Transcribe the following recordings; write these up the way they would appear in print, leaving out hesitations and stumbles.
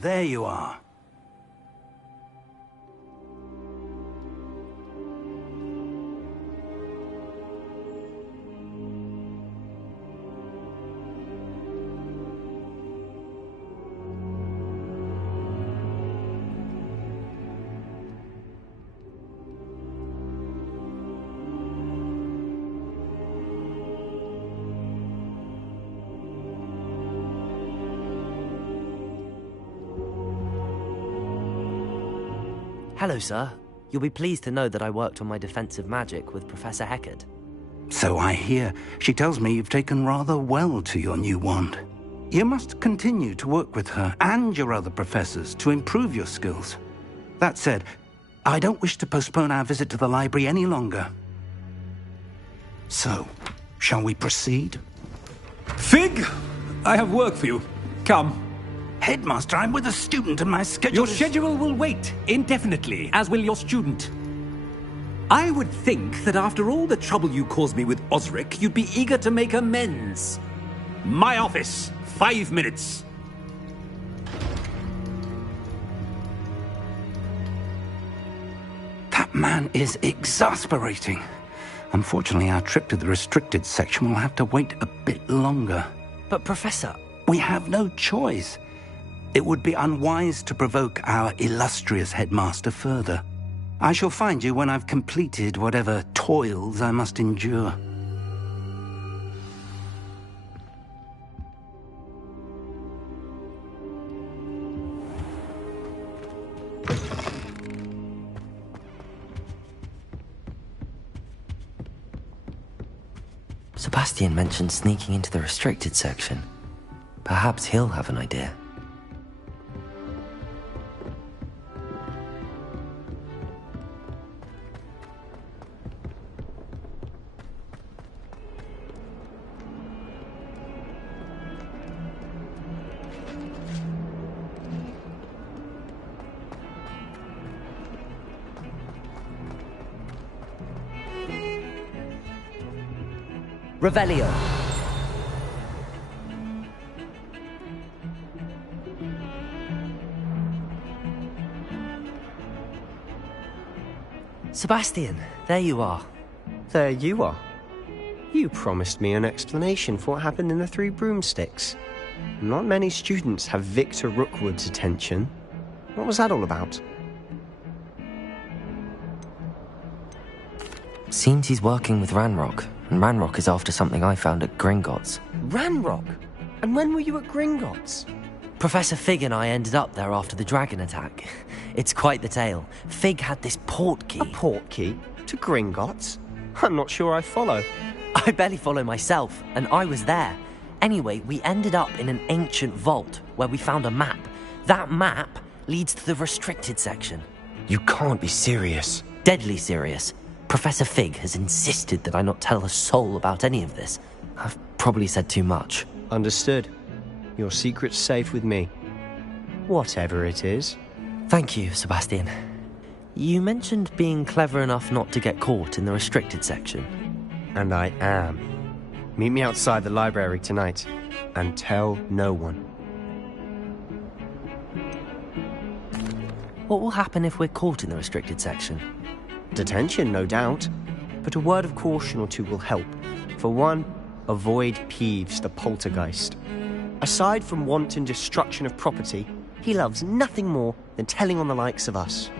there you are. Hello, sir. You'll be pleased to know that I worked on my defensive magic with Professor Heckard. So I hear. She tells me you've taken rather well to your new wand. You must continue to work with her and your other professors to improve your skills. That said, I don't wish to postpone our visit to the library any longer. So, shall we proceed? Fig! I have work for you. Come. Headmaster, I'm with a student and my schedule Your schedule will wait indefinitely, as will your student. I would think that after all the trouble you caused me with Osric, you'd be eager to make amends. My office, 5 minutes. That man is exasperating. Unfortunately, our trip to the restricted section will have to wait a bit longer. But, Professor... We have no choice. It would be unwise to provoke our illustrious headmaster further. I shall find you when I've completed whatever toils I must endure. Sebastian mentioned sneaking into the restricted section. Perhaps he'll have an idea. Revelio. Sebastian, there you are. There you are. You promised me an explanation for what happened in the Three Broomsticks. Not many students have Victor Rookwood's attention. What was that all about? Seems he's working with Ranrock, and Ranrock is after something I found at Gringotts. Ranrock? And when were you at Gringotts? Professor Fig and I ended up there after the dragon attack. It's quite the tale. Fig had this port key. A port key? To Gringotts? I'm not sure I follow. I barely follow myself, and I was there. Anyway, we ended up in an ancient vault where we found a map. That map leads to the restricted section. You can't be serious. Deadly serious. Professor Fig has insisted that I not tell a soul about any of this. I've probably said too much. Understood. Your secret's safe with me. Whatever it is. Thank you, Sebastian. You mentioned being clever enough not to get caught in the restricted section. And I am. Meet me outside the library tonight, and tell no one. What will happen if we're caught in the restricted section? Detention, no doubt. But a word of caution or two will help. For one, avoid Peeves, the poltergeist. Aside from wanton destruction of property, he loves nothing more than telling on the likes of us.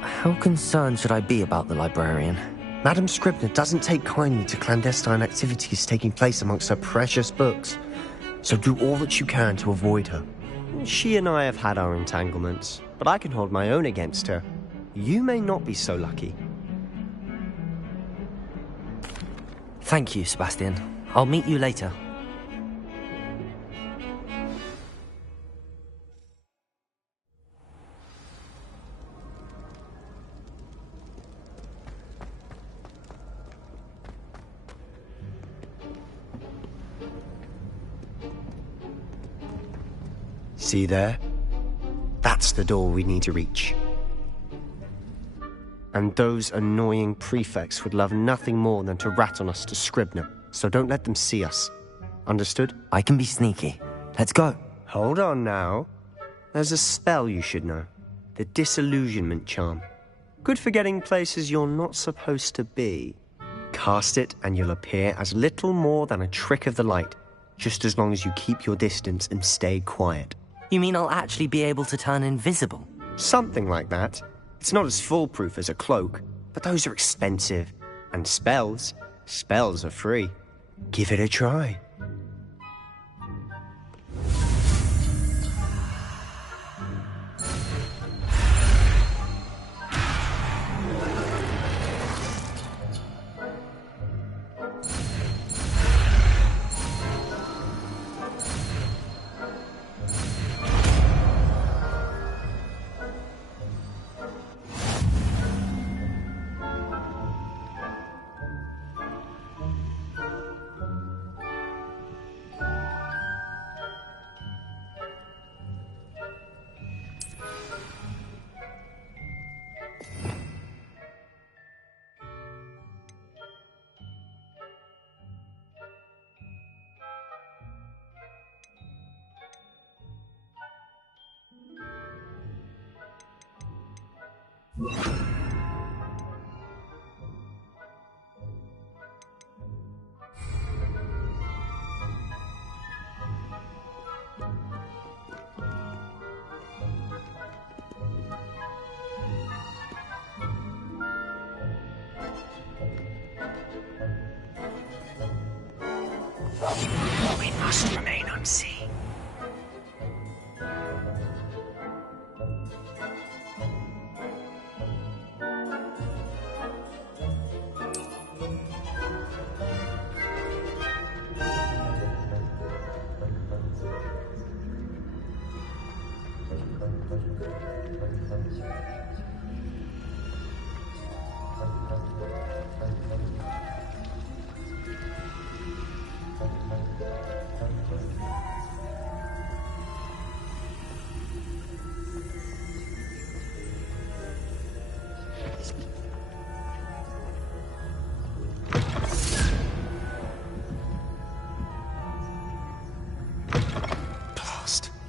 How concerned should I be about the librarian? Madame Scribner doesn't take kindly to clandestine activities taking place amongst her precious books, so do all that you can to avoid her. She and I have had our entanglements, but I can hold my own against her. You may not be so lucky. Thank you, Sebastian. I'll meet you later. See there? That's the door we need to reach. And those annoying prefects would love nothing more than to rat on us to Scribner. so don't let them see us. Understood? I can be sneaky. Let's go. Hold on now. There's a spell you should know. The Disillusionment Charm. Good for getting places you're not supposed to be. Cast it and you'll appear as little more than a trick of the light, just as long as you keep your distance and stay quiet. You mean I'll actually be able to turn invisible? Something like that. It's not as foolproof as a cloak, but those are expensive. And spells are free. Give it a try. We must remain unseen.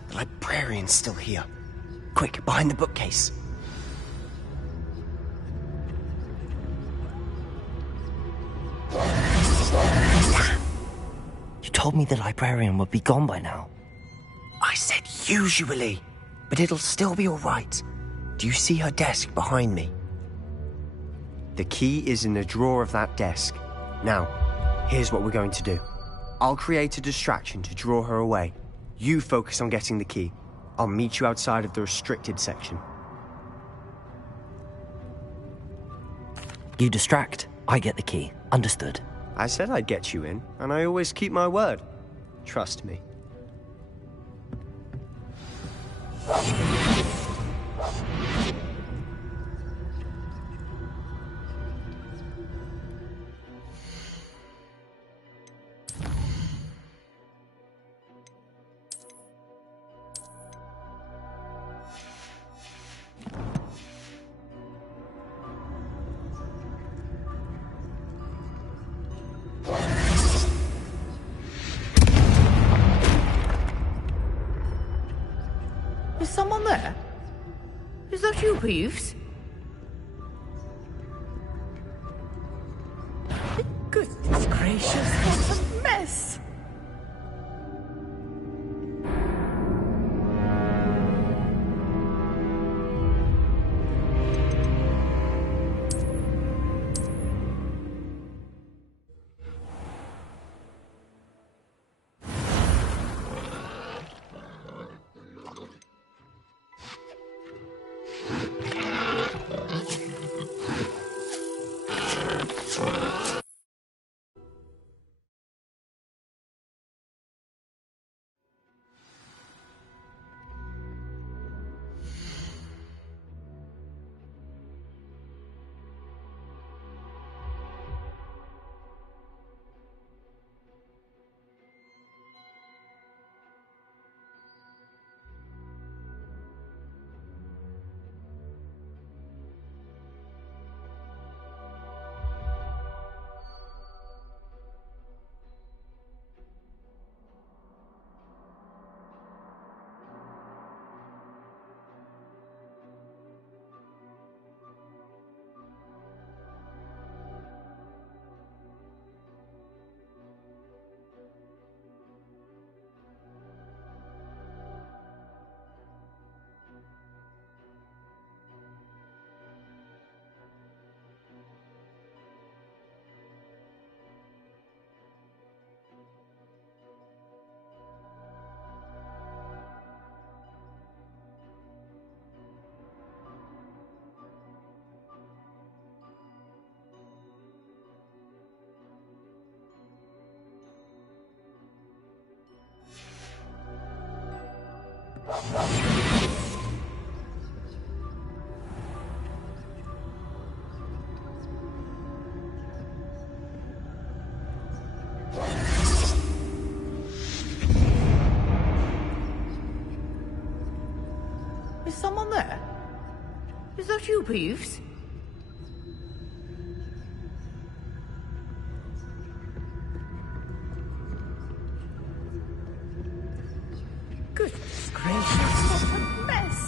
The librarian's still here. Quick, behind the bookcase. You told me the librarian would be gone by now. I said usually, but it'll still be all right. Do you see her desk behind me? The key is in the drawer of that desk. Now, here's what we're going to do. I'll create a distraction to draw her away. You focus on getting the key. I'll meet you outside of the restricted section. You distract, I get the key. Understood. I said I'd get you in, and I always keep my word. Trust me. Is someone there? Is that you, Peeves? Goodness gracious, what a mess! Is someone there? Is that you, Peeves? Goodness gracious, what a mess!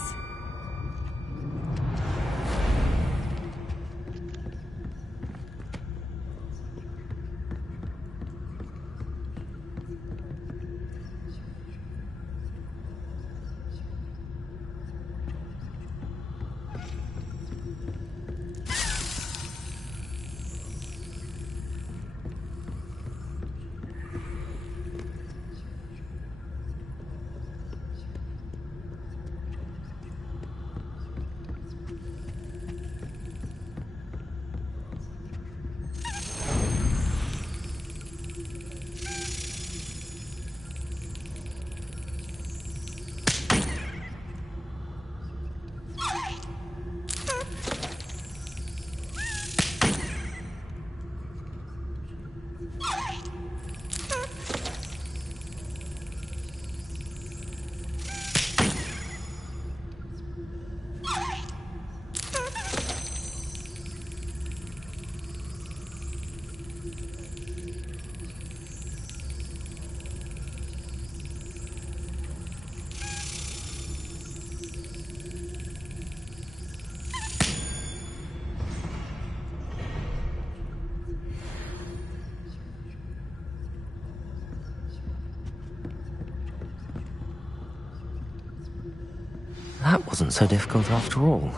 That wasn't so difficult after all.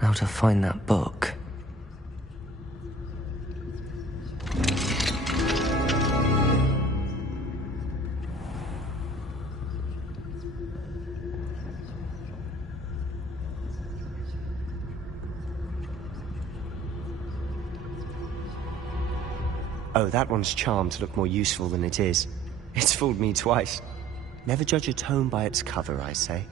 Now to find that book. Oh, that one's charmed to look more useful than it is. It's fooled me twice. Never judge a tome by its cover, I say.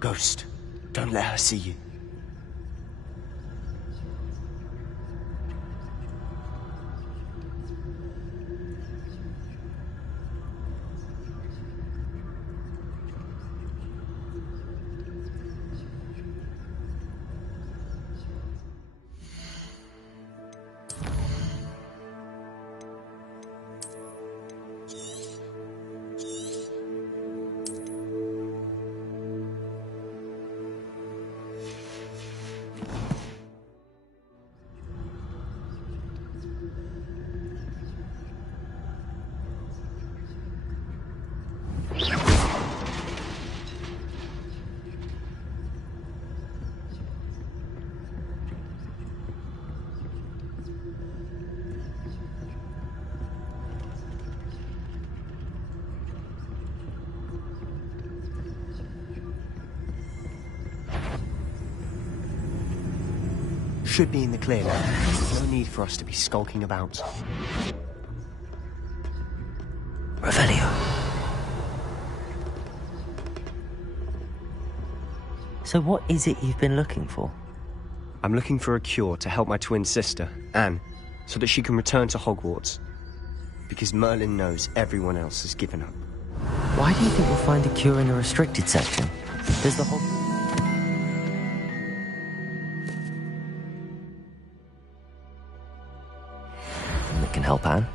Ghost, don't let her see you. Should be in the clear now. No need for us to be skulking about. Revelio. So what is it you've been looking for? I'm looking for a cure to help my twin sister, Anne, so that she can return to Hogwarts. Because Merlin knows everyone else has given up. Why do you think we'll find a cure in the restricted section? Does the whole... that can help Anne?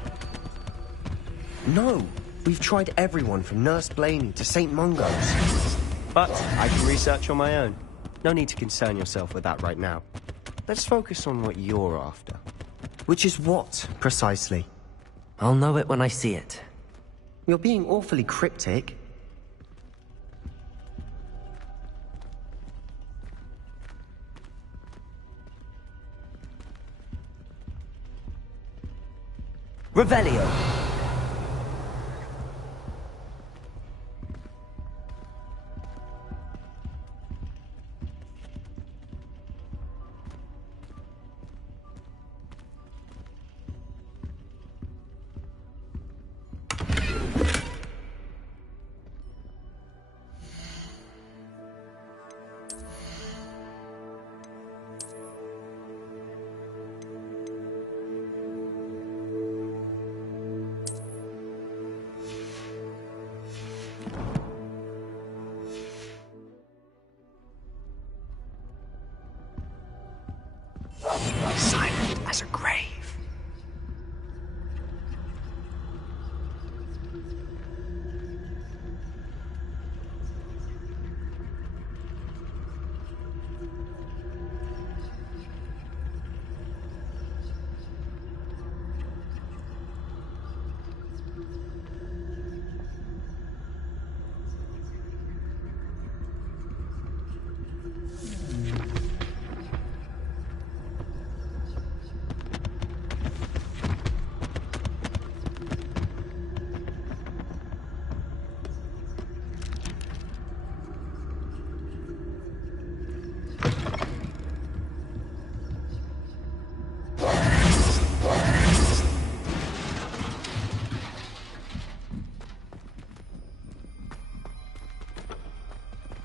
No! We've tried everyone from Nurse Blaney to St. Mungo's. But I can research on my own. No need to concern yourself with that right now. Let's focus on what you're after. Which is what, precisely? I'll know it when I see it. You're being awfully cryptic. Revelio. Silent as a grave.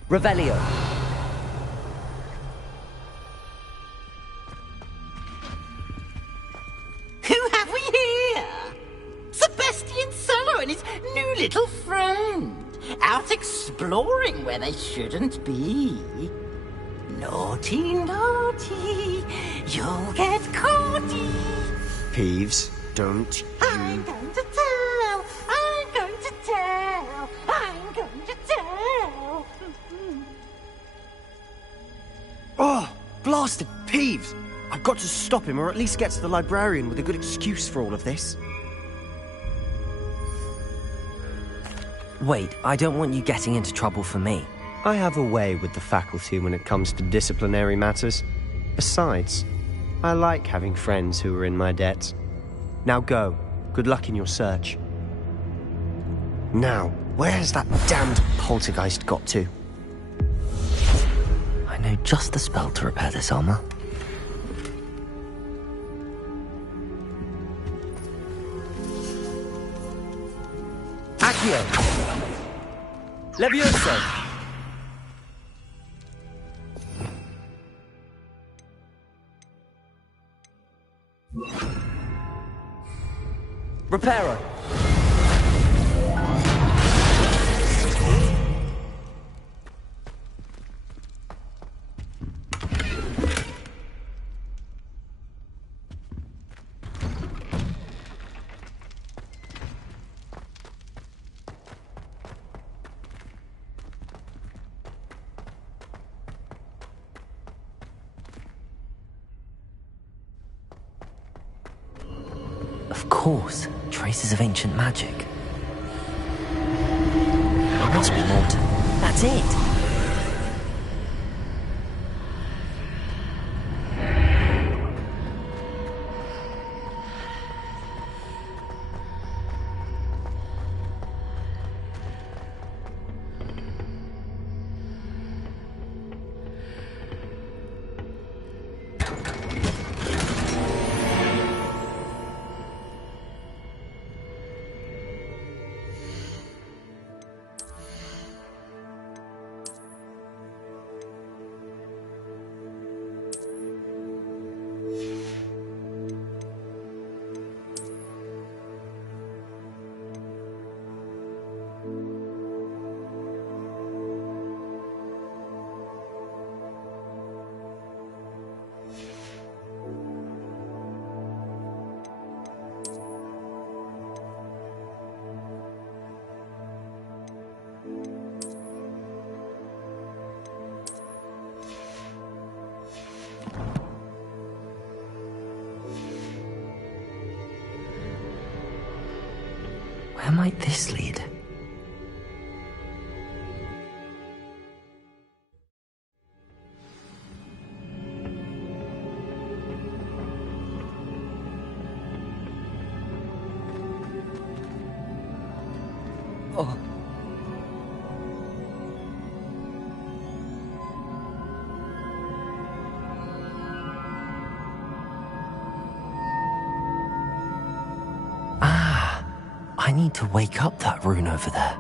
Revelio. Who have we here? Sebastian Cello and his new little friend. Out exploring where they shouldn't be. Naughty, naughty. You'll get caughty. Peeves, don't you... I'm going to tell. I'm going to tell. I'm going to tell. Oh, blasted Peeves! I've got to stop him, or at least get to the librarian with a good excuse for all of this. Wait, I don't want you getting into trouble for me. I have a way with the faculty when it comes to disciplinary matters. Besides, I like having friends who are in my debt. Now go. Good luck in your search. Now, where's that damned poltergeist got to? I know just the spell to repair this armor. Accio! Levioso! Reparo! Of course, traces of ancient magic. It must be Morton. That's it! Where might this lead? Oh. I need to wake up that rune over there.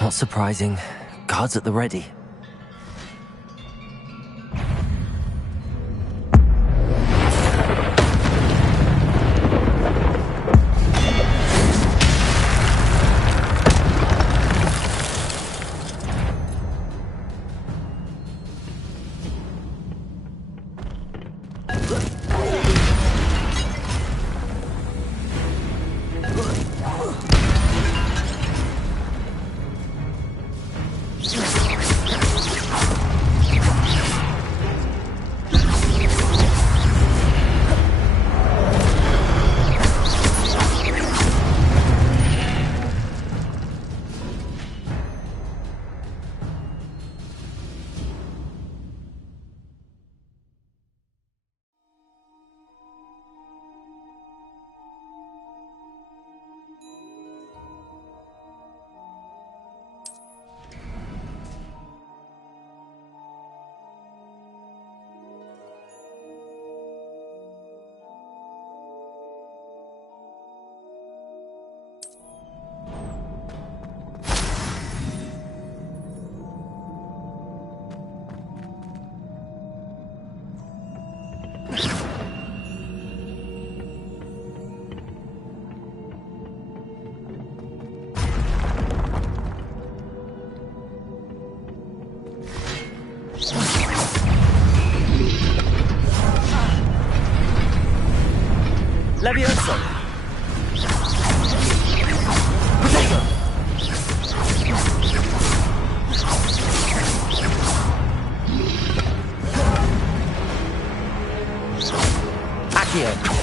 Not surprising. Guards at the ready. Levioso! Potato! Accio!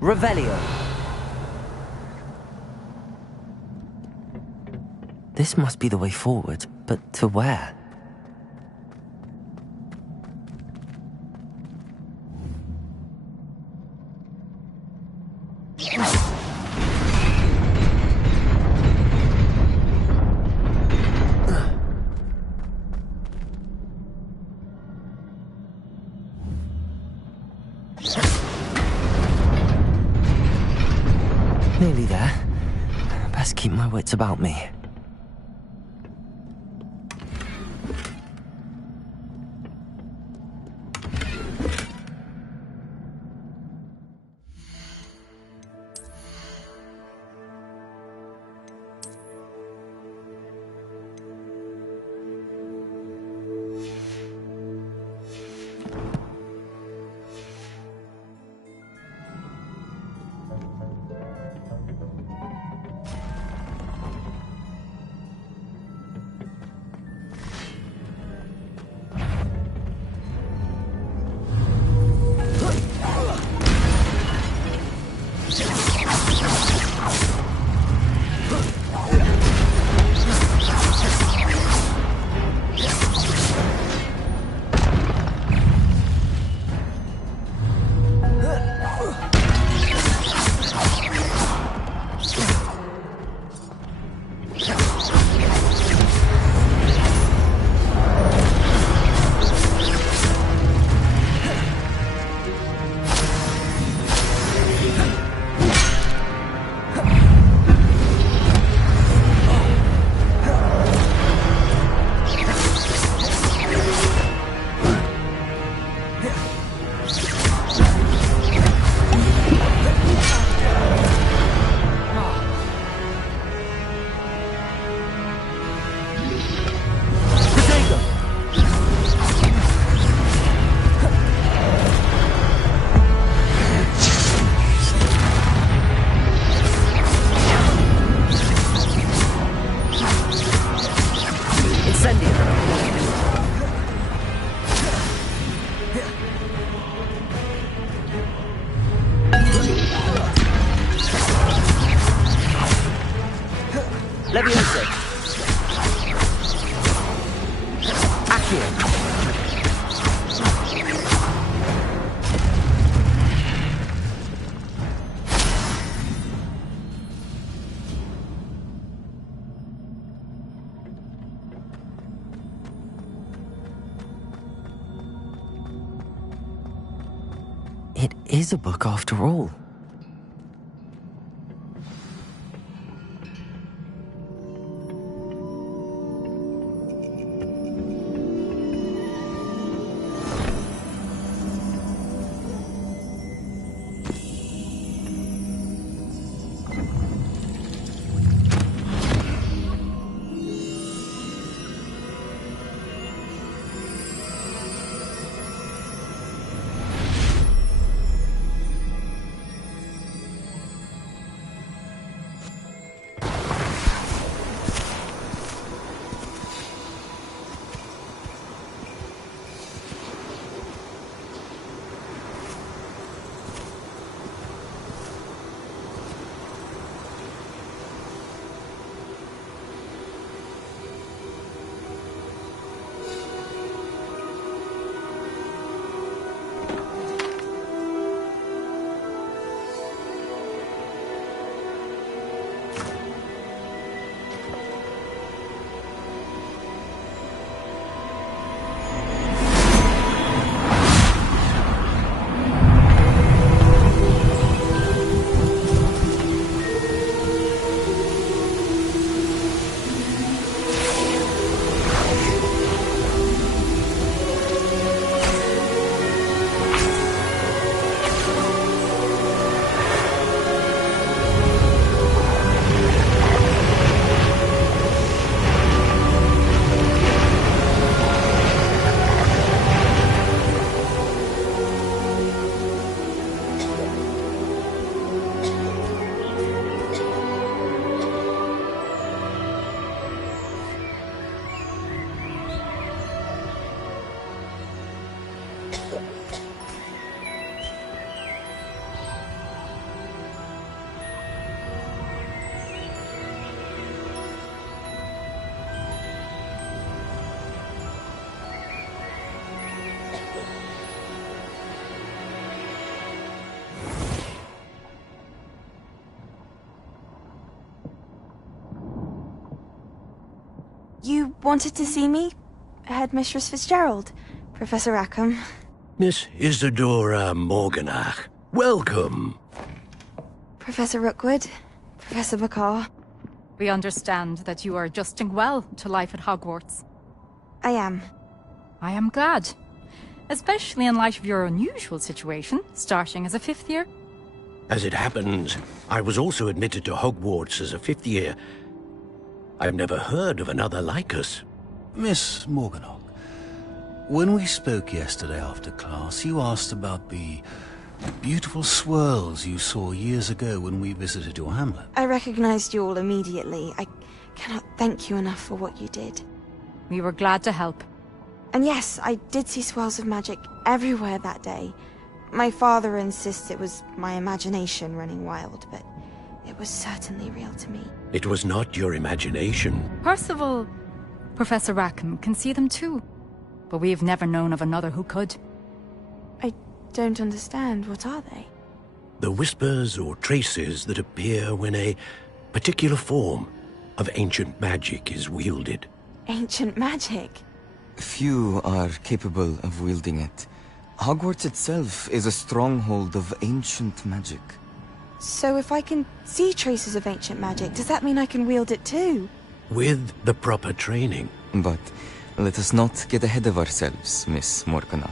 Revelio. This must be the way forward, but to where? Nearly there. Best keep my wits about me. It is a book after all. You wanted to see me? Headmistress Fitzgerald? Professor Rackham? Miss Isadora Morganach, welcome. Professor Rookwood? Professor Bakar? We understand that you are adjusting well to life at Hogwarts. I am. I am glad. Especially in light of your unusual situation, starting as a 5th year. As it happens, I was also admitted to Hogwarts as a 5th year. I've never heard of another like us. Miss Morganach, when we spoke yesterday after class, you asked about the beautiful swirls you saw years ago when we visited your hamlet. I recognized you all immediately. I cannot thank you enough for what you did. We were glad to help. And yes, I did see swirls of magic everywhere that day. My father insists it was my imagination running wild, but it was certainly real to me. It was not your imagination. Percival, Professor Rackham can see them too. But we have never known of another who could. I don't understand. What are they? The whispers or traces that appear when a particular form of ancient magic is wielded. Ancient magic? Few are capable of wielding it. Hogwarts itself is a stronghold of ancient magic. So if I can see traces of ancient magic, does that mean I can wield it too? With the proper training. But let us not get ahead of ourselves, Miss Morganach.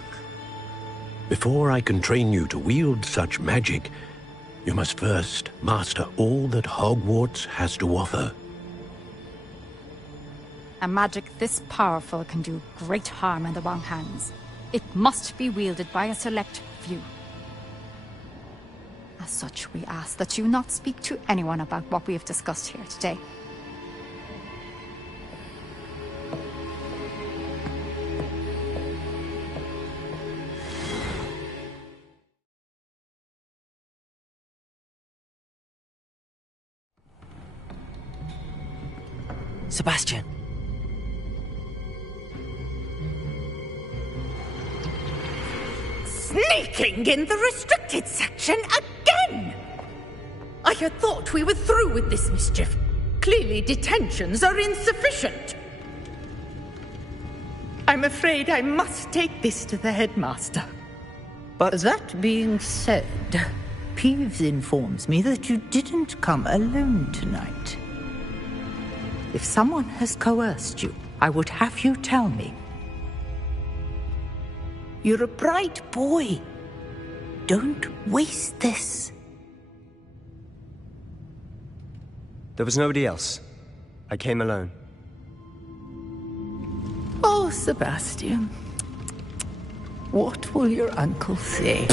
Before I can train you to wield such magic, you must first master all that Hogwarts has to offer. A magic this powerful can do great harm in the wrong hands. It must be wielded by a select few. As such, we ask that you not speak to anyone about what we have discussed here today. Sebastian. Sneaking in the restricted section again! I had thought we were through with this mischief. Clearly detentions are insufficient. I'm afraid I must take this to the headmaster. But that being said, Peeves informs me that you didn't come alone tonight. If someone has coerced you, I would have you tell me. You're a bright boy. Don't waste this. there was nobody else. I came alone. Oh, Sebastian. What will your uncle say?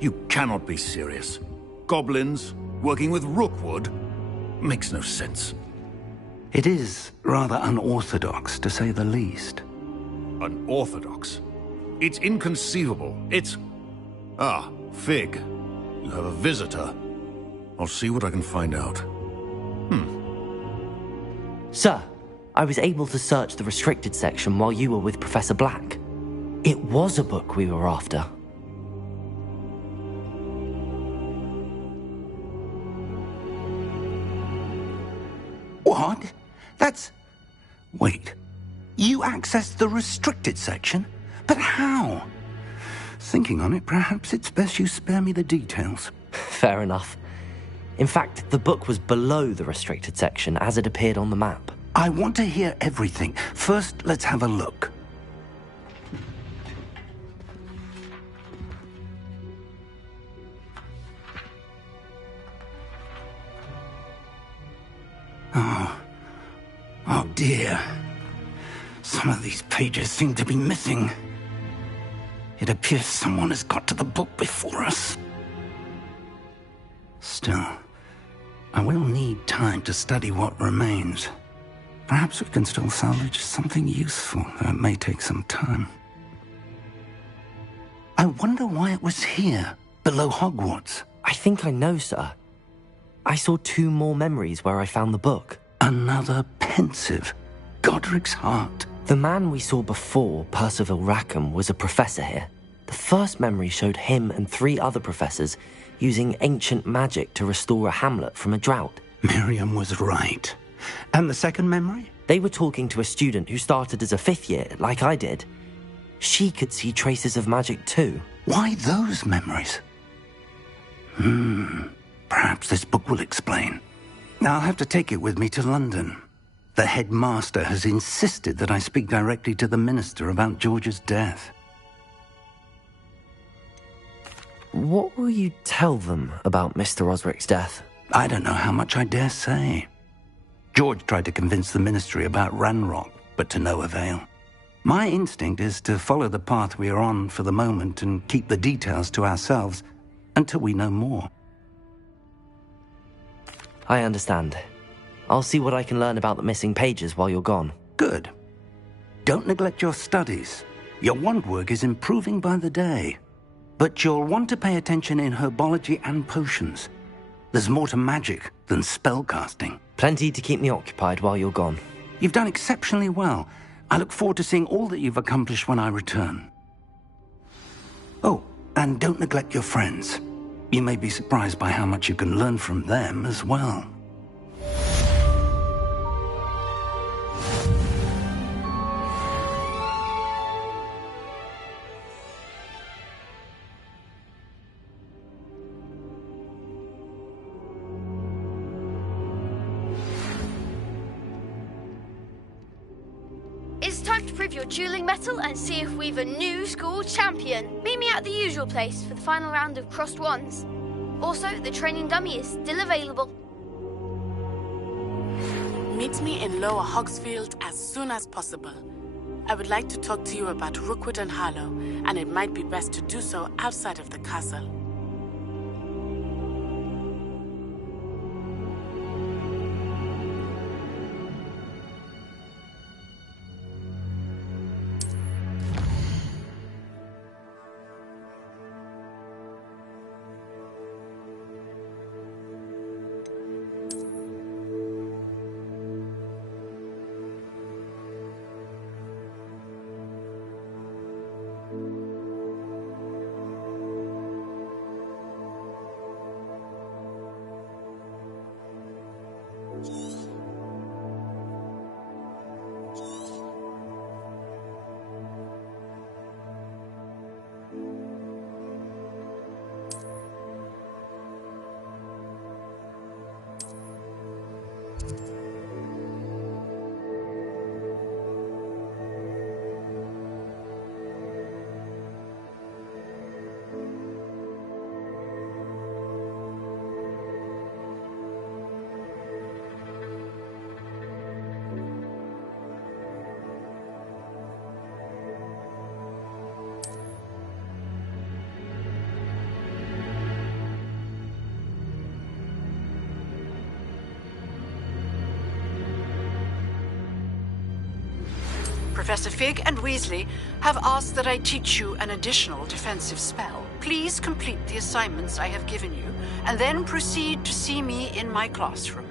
You cannot be serious. Goblins working with Rookwood makes no sense. It is rather unorthodox, to say the least. Unorthodox? It's inconceivable. It's... Ah, Fig. You have a visitor. I'll see what I can find out. Sir, I was able to search the restricted section while you were with Professor Black. It was a book we were after. What? That's... Wait. You accessed the restricted section? But how? Thinking on it, perhaps it's best you spare me the details. Fair enough. In fact, the book was below the restricted section as it appeared on the map. I want to hear everything. First, let's have a look. Oh dear. Some of these pages seem to be missing. It appears someone has got to the book before us. Still, I will need time to study what remains. Perhaps we can still salvage something useful, though it may take some time. I wonder why it was here, below Hogwarts. I think I know, sir. I saw 2 more memories where I found the book. Another pensive. Godric's heart. The man we saw before, Percival Rackham, was a professor here. The first memory showed him and 3 other professors using ancient magic to restore a hamlet from a drought. Miriam was right. And the second memory? They were talking to a student who started as a 5th year, like I did. She could see traces of magic too. Why those memories? Perhaps this book will explain. I'll have to take it with me to London. The headmaster has insisted that I speak directly to the minister about George's death. What will you tell them about Mr. Osric's death? I don't know how much I dare say. George tried to convince the ministry about Ranrock, but to no avail. My instinct is to follow the path we are on for the moment and keep the details to ourselves until we know more. I understand. I'll see what I can learn about the missing pages while you're gone. Good. Don't neglect your studies. Your wand work is improving by the day. But you'll want to pay attention in herbology and potions. There's more to magic than spellcasting. Plenty to keep me occupied while you're gone. You've done exceptionally well. I look forward to seeing all that you've accomplished when I return. Oh, and don't neglect your friends. You may be surprised by how much you can learn from them as well. It's time to prove your dueling mettle and see if we've a new school champion. Meet me at the usual place for the final round of crossed wands. Also, the training dummy is still available. Meet me in Lower Hogsfield as soon as possible. I would like to talk to you about Rookwood and Harlow, and it might be best to do so outside of the castle. Professor Fig and Weasley have asked that I teach you an additional defensive spell. Please complete the assignments I have given you, and then proceed to see me in my classroom.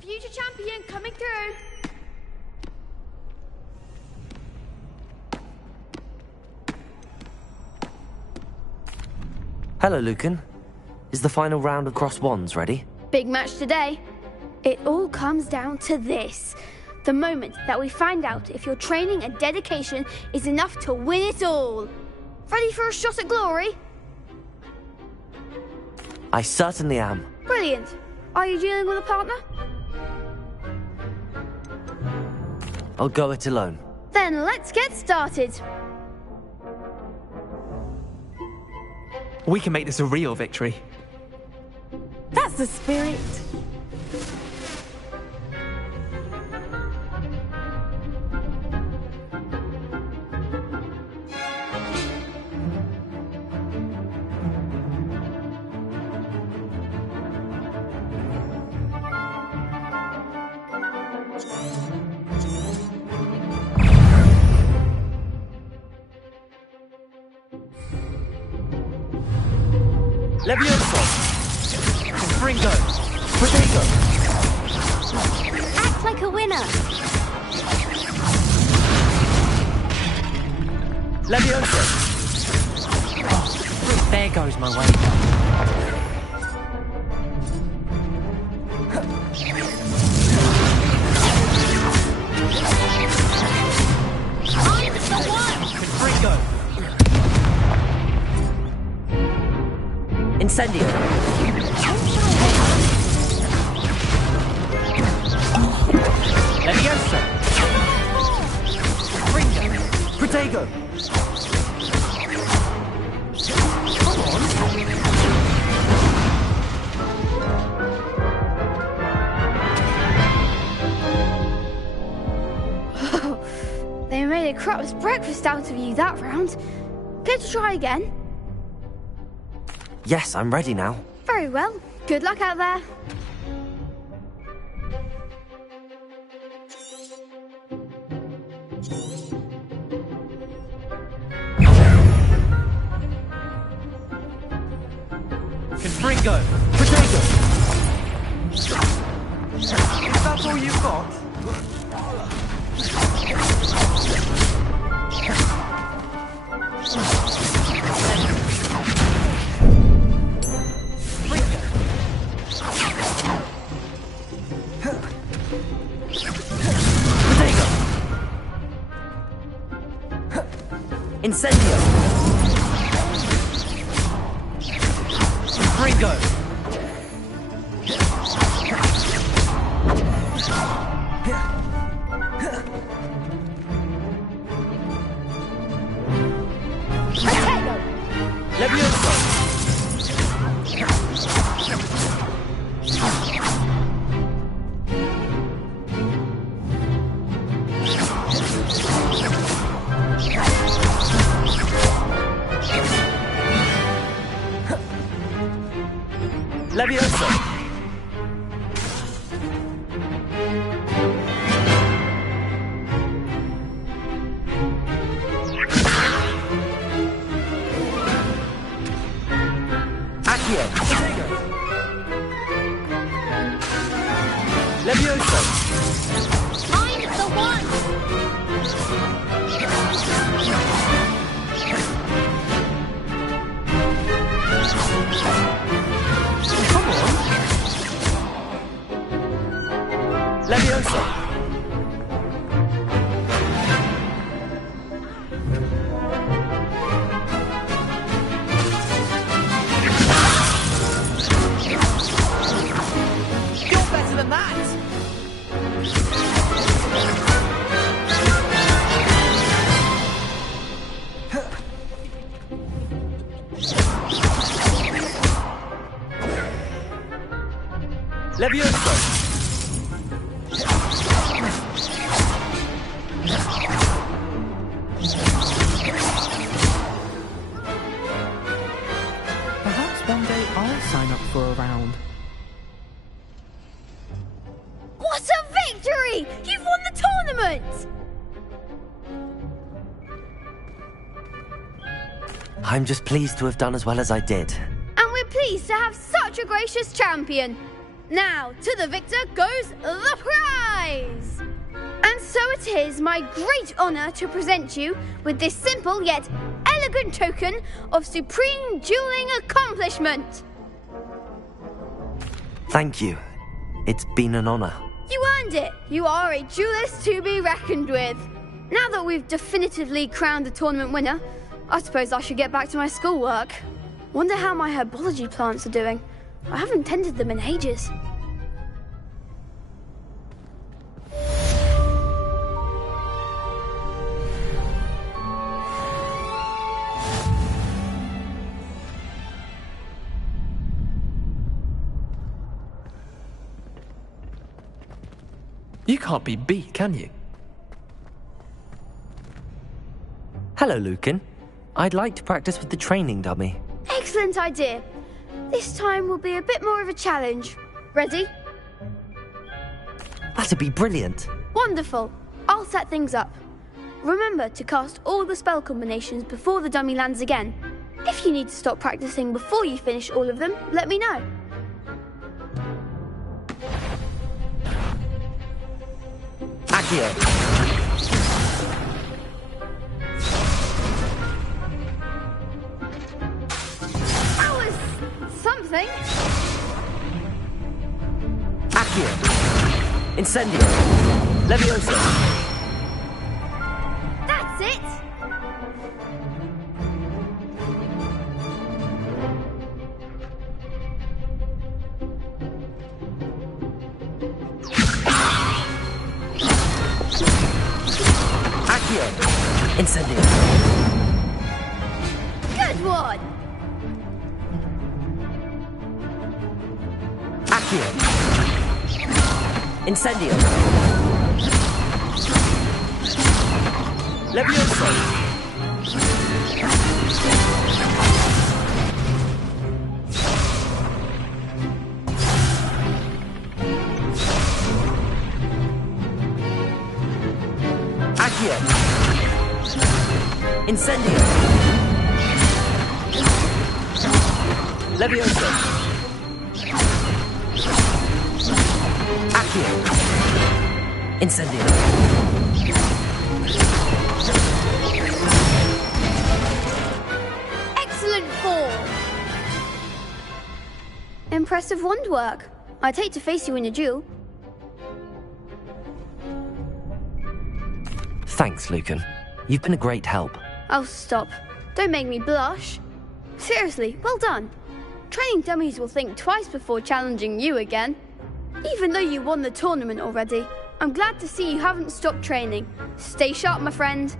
Future champion coming through. Hello, Lucan. Is the final round of crossed wands ready? Big match today. It all comes down to this. The moment that we find out if your training and dedication is enough to win it all. Ready for a shot at glory? I certainly am. Brilliant. Are you dealing with a partner? I'll go it alone. Then let's get started. We can make this a real victory. That's the spirit. Levioso! Confringo! Protego! Act like a winner. Levioso! Oh, there goes my way. Confringo! Incendio! Levioso! Confringo! Protego! Come on! They made a crap's breakfast out of you that round. Care to try again? Yes, I'm ready now. Very well. Good luck out there. Confringo! Protego! That's all you've got? Protego! Incendio! Confringo! Levioso! Levioso! Accio! Levioso! I'm the one! Come on! Levioso! You're better than that! Levioso! Perhaps one day I'll sign up for a round. What a victory! You've won the tournament! I'm just pleased to have done as well as I did. And we're pleased to have such a gracious champion. Now, to the victor goes the prize! And so it is my great honour to present you with this simple yet elegant token of supreme dueling accomplishment. Thank you. It's been an honour. You earned it. You are a duelist to be reckoned with. Now that we've definitively crowned the tournament winner, I suppose I should get back to my schoolwork. Wonder how my herbology plants are doing. I haven't tended them in ages. You can't be beat, can you? Hello, Lucan. I'd like to practice with the training dummy. Excellent idea. This time will be a bit more of a challenge. Ready? That'd be brilliant. Wonderful. I'll set things up. Remember to cast all the spell combinations before the dummy lands again. If you need to stop practicing before you finish all of them, let me know. Accio. That was something. Accio. Incendio. Levioso. That's it. Accio. Incendio. Good one. Accio. Incendio. Levioso. Accio. Incendio. Levioso. Accio. Incendio. Excellent form. Impressive wand work. I'd hate to face you in a duel. Thanks, Lucan. You've been a great help. Oh, stop. Don't make me blush. Seriously, well done. Training dummies will think twice before challenging you again. Even though you won the tournament already, I'm glad to see you haven't stopped training. Stay sharp, my friend.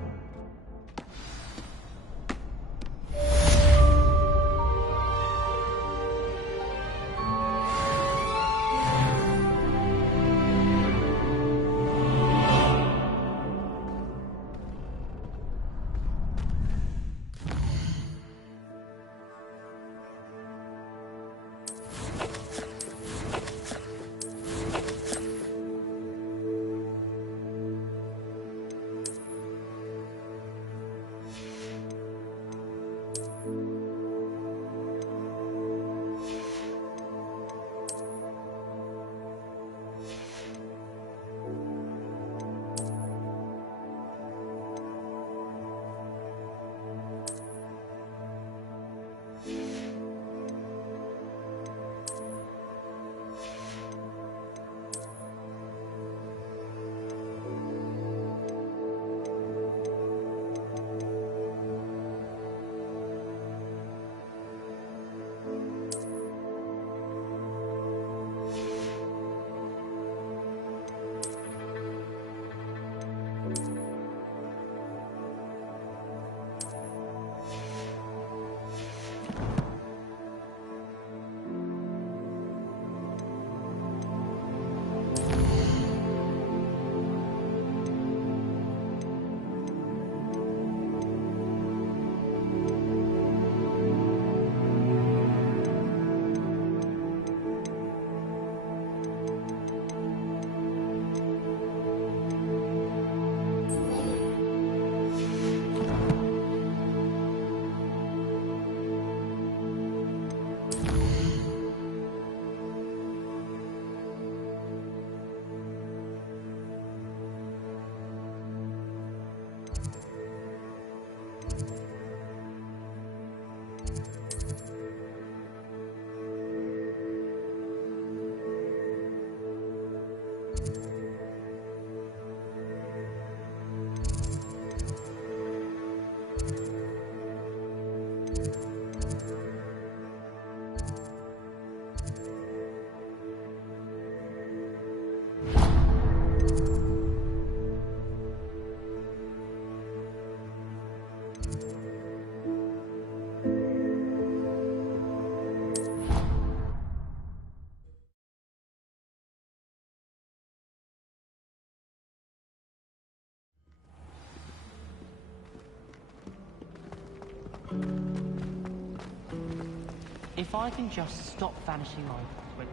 If I can just stop vanishing items when...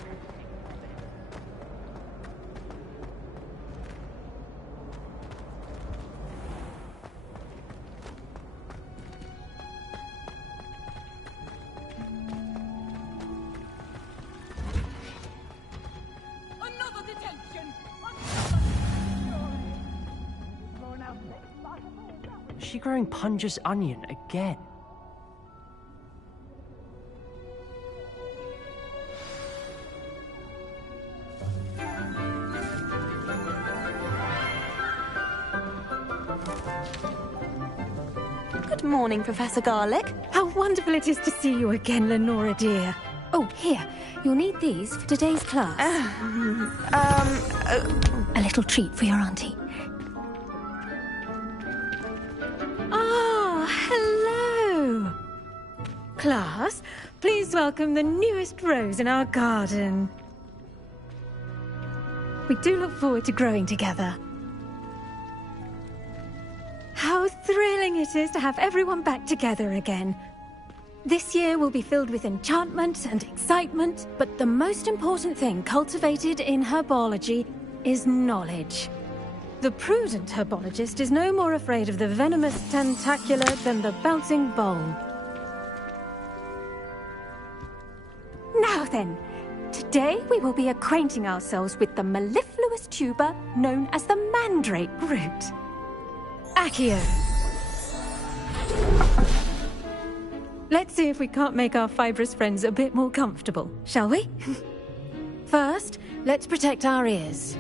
Is she growing Punja's onion again? Good morning, Professor Garlick. How wonderful it is to see you again, Lenora dear. Oh, here. You'll need these for today's class. A little treat for your auntie. Ah, hello. Class, please welcome the newest rose in our garden. We do look forward to growing together. How thrilling it is to have everyone back together again. This year will be filled with enchantment and excitement, but the most important thing cultivated in herbology is knowledge. The prudent herbologist is no more afraid of the venomous tentacular than the bouncing bulb. Now then, today we will be acquainting ourselves with the mellifluous tuber known as the mandrake root. Accio. Let's see if we can't make our fibrous friends a bit more comfortable, shall we? First, let's protect our ears.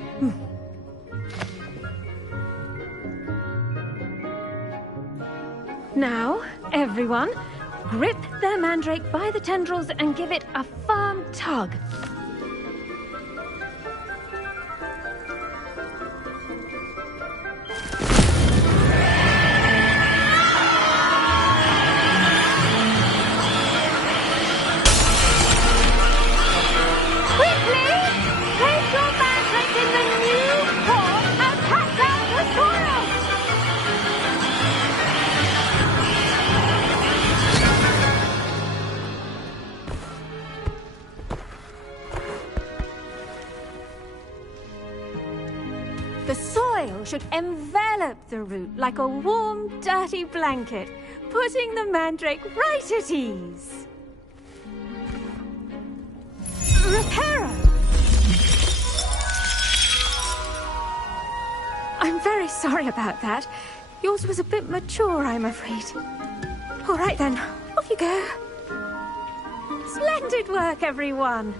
Now, everyone, grip their mandrake by the tendrils and give it a firm tug. The soil should envelop the root like a warm, dirty blanket, putting the mandrake right at ease. Reparo! I'm very sorry about that. Yours was a bit mature, I'm afraid. All right then, off you go. Splendid work, everyone.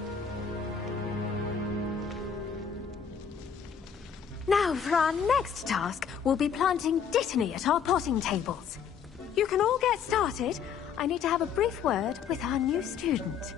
Now, for our next task, we'll be planting dittany at our potting tables. You can all get started. I need to have a brief word with our new student.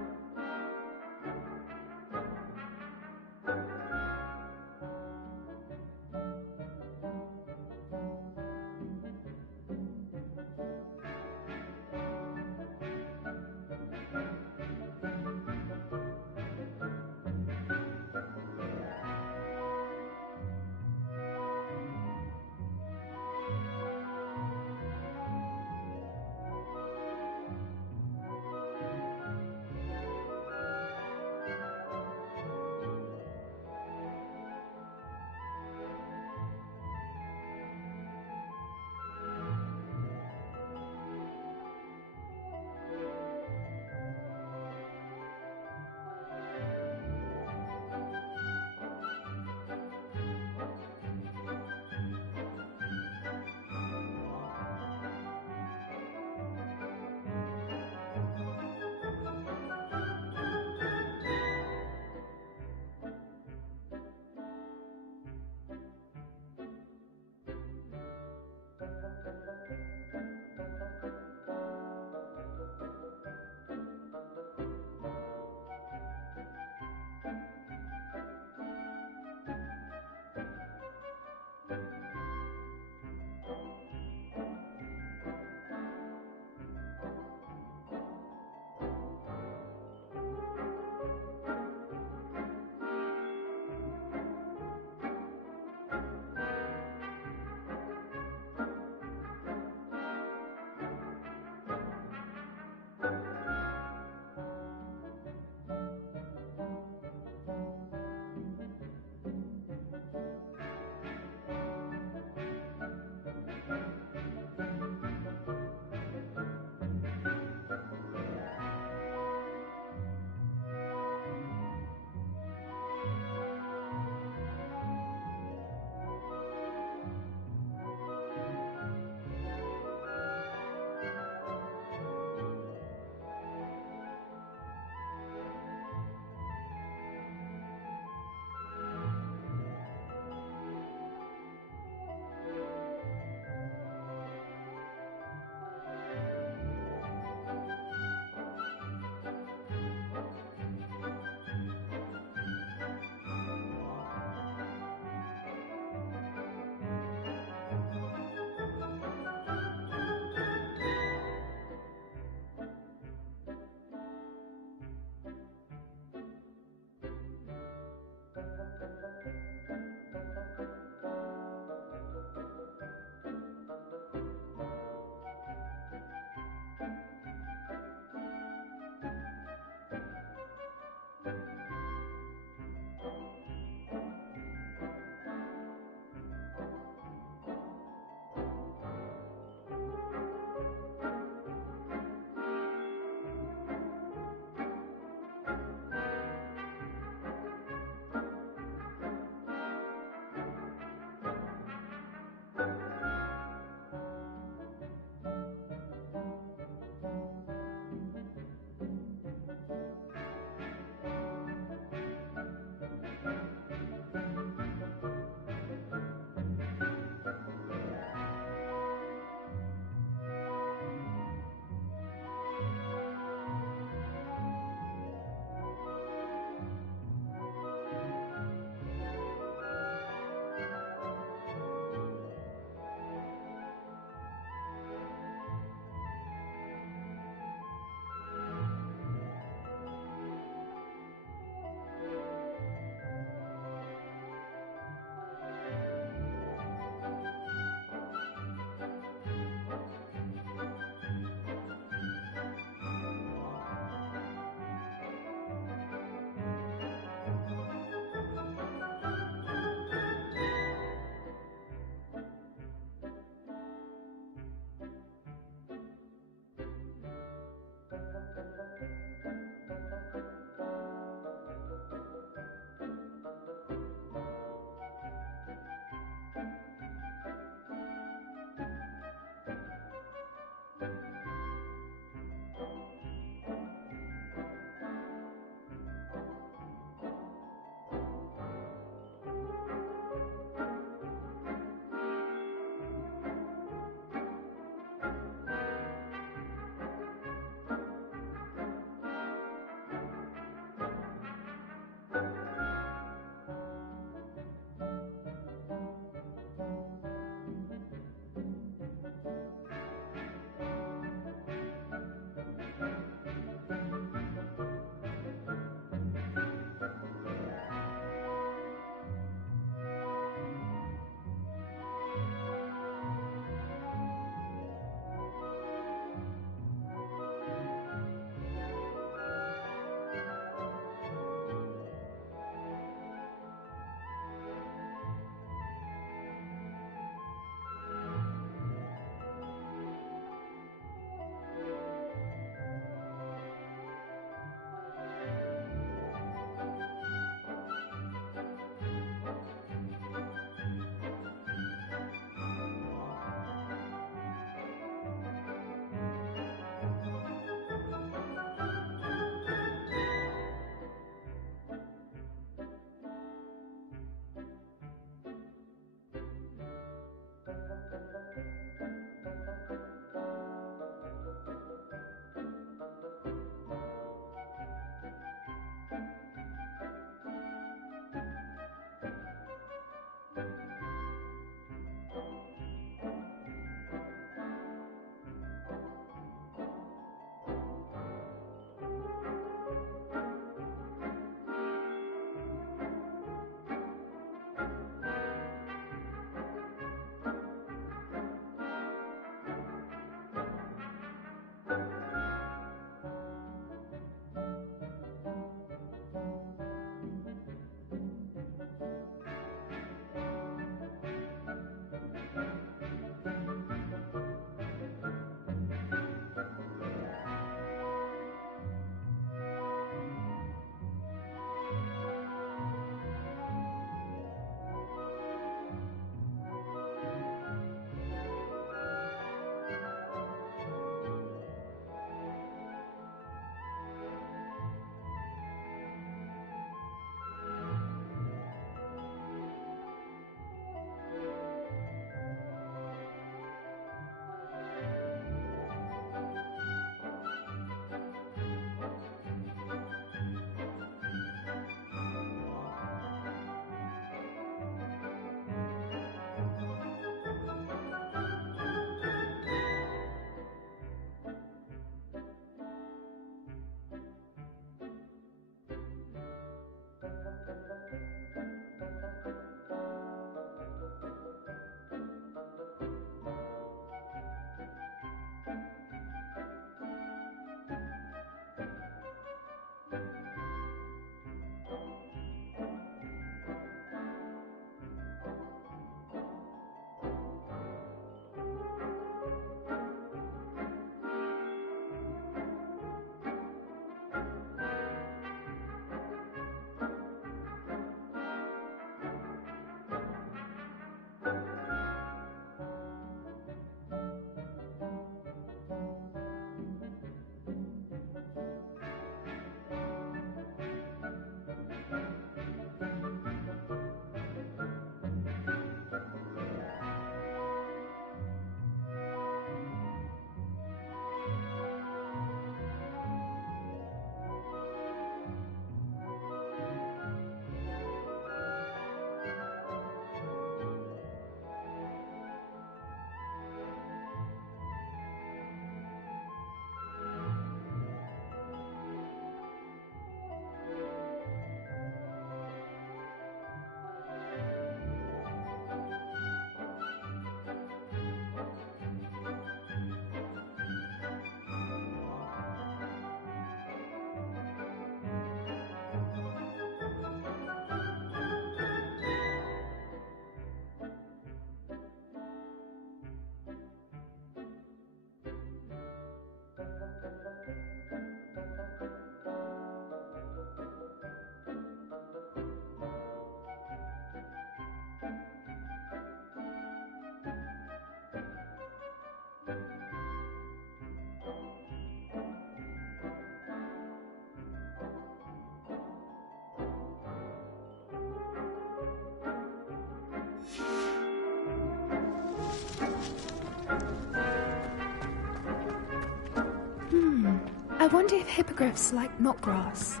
wonder if hippogriffs like knotgrass.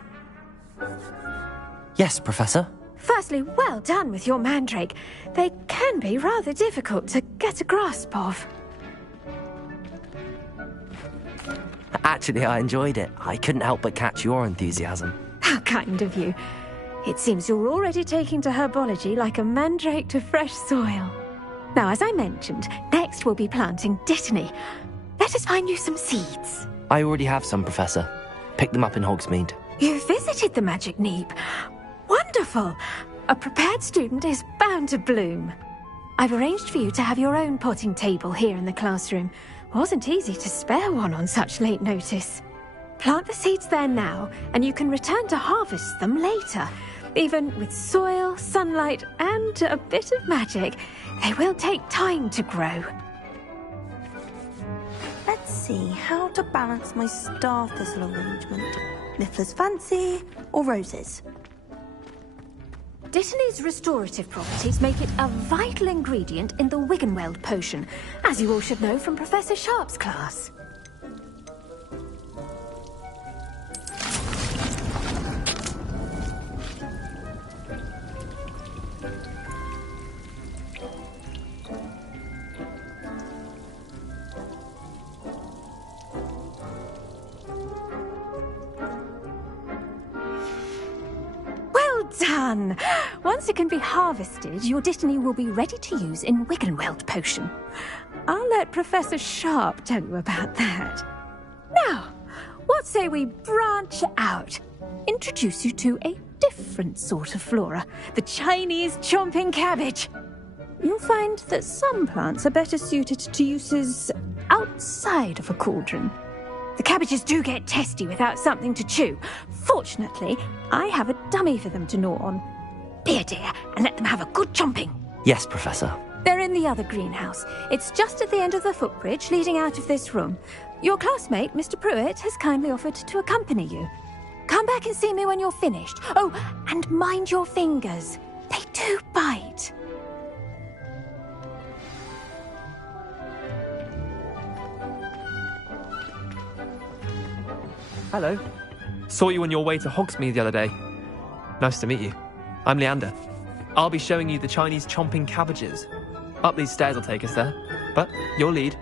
Yes, Professor? Firstly, well done with your mandrake. They can be rather difficult to get a grasp of. Actually, I enjoyed it. I couldn't help but catch your enthusiasm. How kind of you. It seems you're already taking to herbology like a mandrake to fresh soil. Now, as I mentioned, next we'll be planting dittany. Let us find you some seeds. I already have some, Professor. Picked them up in Hogsmeade. You visited the Magic Neep. Wonderful! A prepared student is bound to bloom. I've arranged for you to have your own potting table here in the classroom. Wasn't easy to spare one on such late notice. Plant the seeds there now, and you can return to harvest them later. Even with soil, sunlight, and a bit of magic, they will take time to grow. Let's see how to balance my star thistle arrangement. Niffler's fancy or roses? Dittany's restorative properties make it a vital ingredient in the Wiggenweld potion, as you all should know from Professor Sharp's class. Done! Once it can be harvested, your dittany will be ready to use in Wiggenweld potion. I'll let Professor Sharp tell you about that. Now, what say we branch out? Introduce you to a different sort of flora, the Chinese chomping cabbage. You'll find that some plants are better suited to uses outside of a cauldron. The cabbages do get testy without something to chew. Fortunately, I have a dummy for them to gnaw on. Be a dear and let them have a good chomping. Yes, Professor. They're in the other greenhouse. It's just at the end of the footbridge leading out of this room. Your classmate, Mr. Pruitt, has kindly offered to accompany you. Come back and see me when you're finished. Oh, and mind your fingers. They do bite. Hello. Saw you on your way to Hogsmeade the other day. Nice to meet you. I'm Leander. I'll be showing you the Chinese chomping cabbages. Up these stairs will take us there, but your lead.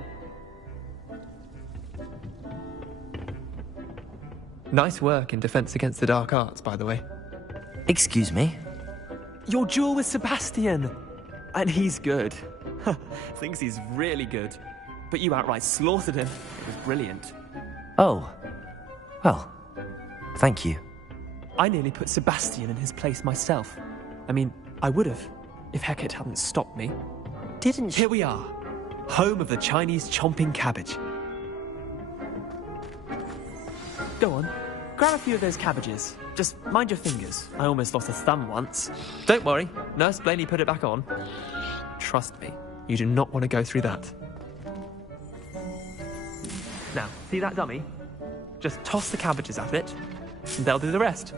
Nice work in Defense Against the Dark Arts, by the way. Excuse me? Your duel with Sebastian! And he's good. Thinks he's really good. But you outright slaughtered him. It was brilliant. Oh. Well, thank you. I nearly put Sebastian in his place myself. I mean, I would have, if Hecate hadn't stopped me. Didn't Here we are, home of the Chinese chomping cabbage. Go on, grab a few of those cabbages. Just mind your fingers. I almost lost a thumb once. Don't worry, Nurse Blaney put it back on. Trust me, you do not want to go through that. Now, see that dummy? Just toss the cabbages at it, and they'll do the rest.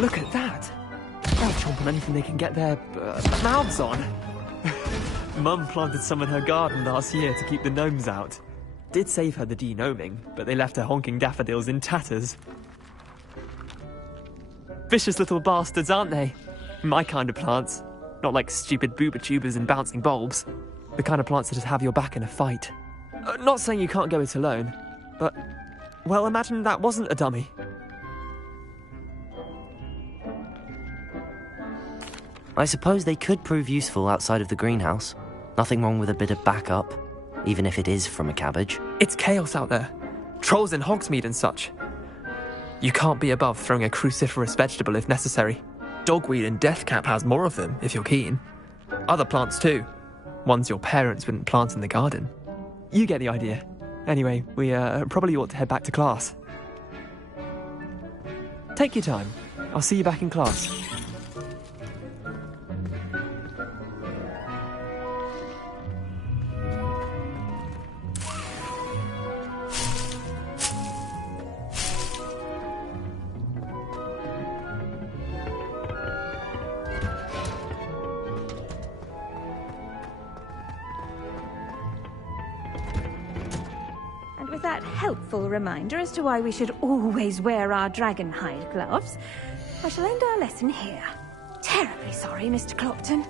Look at that! They'll chomp on anything they can get their mouths on. Mum planted some in her garden last year to keep the gnomes out. Did save her the de-gnoming, but they left her honking daffodils in tatters. Vicious little bastards, aren't they? My kind of plants. Not like stupid booba tubers and bouncing bulbs. The kind of plants that just have your back in a fight. Not saying you can't go it alone, but, well, imagine that wasn't a dummy. I suppose they could prove useful outside of the greenhouse. Nothing wrong with a bit of backup, even if it is from a cabbage. It's chaos out there. Trolls in Hogsmeade and such. You can't be above throwing a cruciferous vegetable if necessary. Dogweed and Deathcap has more of them, if you're keen. Other plants too. Ones your parents wouldn't plant in the garden. You get the idea. Anyway, we probably ought to head back to class. Take your time. I'll see you back in class. That helpful reminder as to why we should always wear our dragon hide gloves, I shall end our lesson here. Terribly sorry, Mr. Clopton.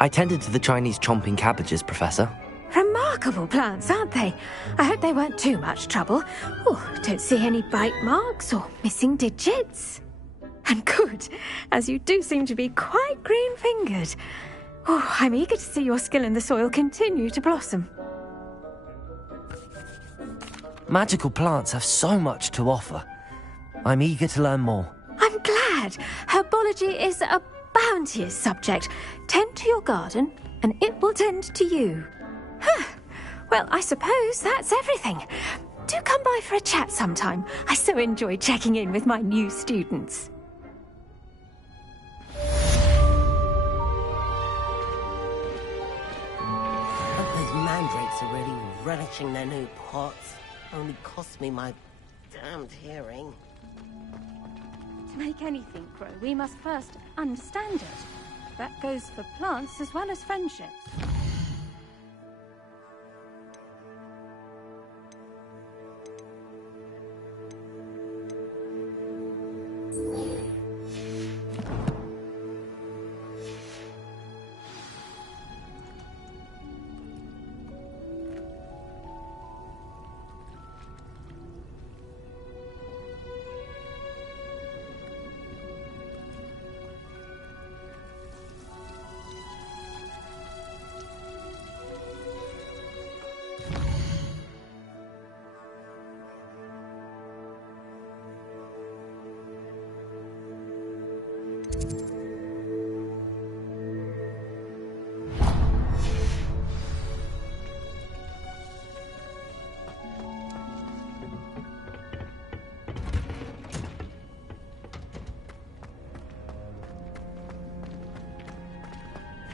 I tended to the Chinese chomping cabbages, Professor. Remarkable plants, aren't they? I hope they weren't too much trouble. Oh, don't see any bite marks or missing digits. And good, as you do seem to be quite green-fingered. Oh, I'm eager to see your skill in the soil continue to blossom. Magical plants have so much to offer. I'm eager to learn more. I'm glad. Herbology is a bounteous subject. Tend to your garden, and it will tend to you. Huh. Well, I suppose that's everything. Do come by for a chat sometime. I so enjoy checking in with my new students. Mandrakes are really relishing their new pots. Only cost me my damned hearing. To make anything grow, we must first understand it. That goes for plants as well as friendships.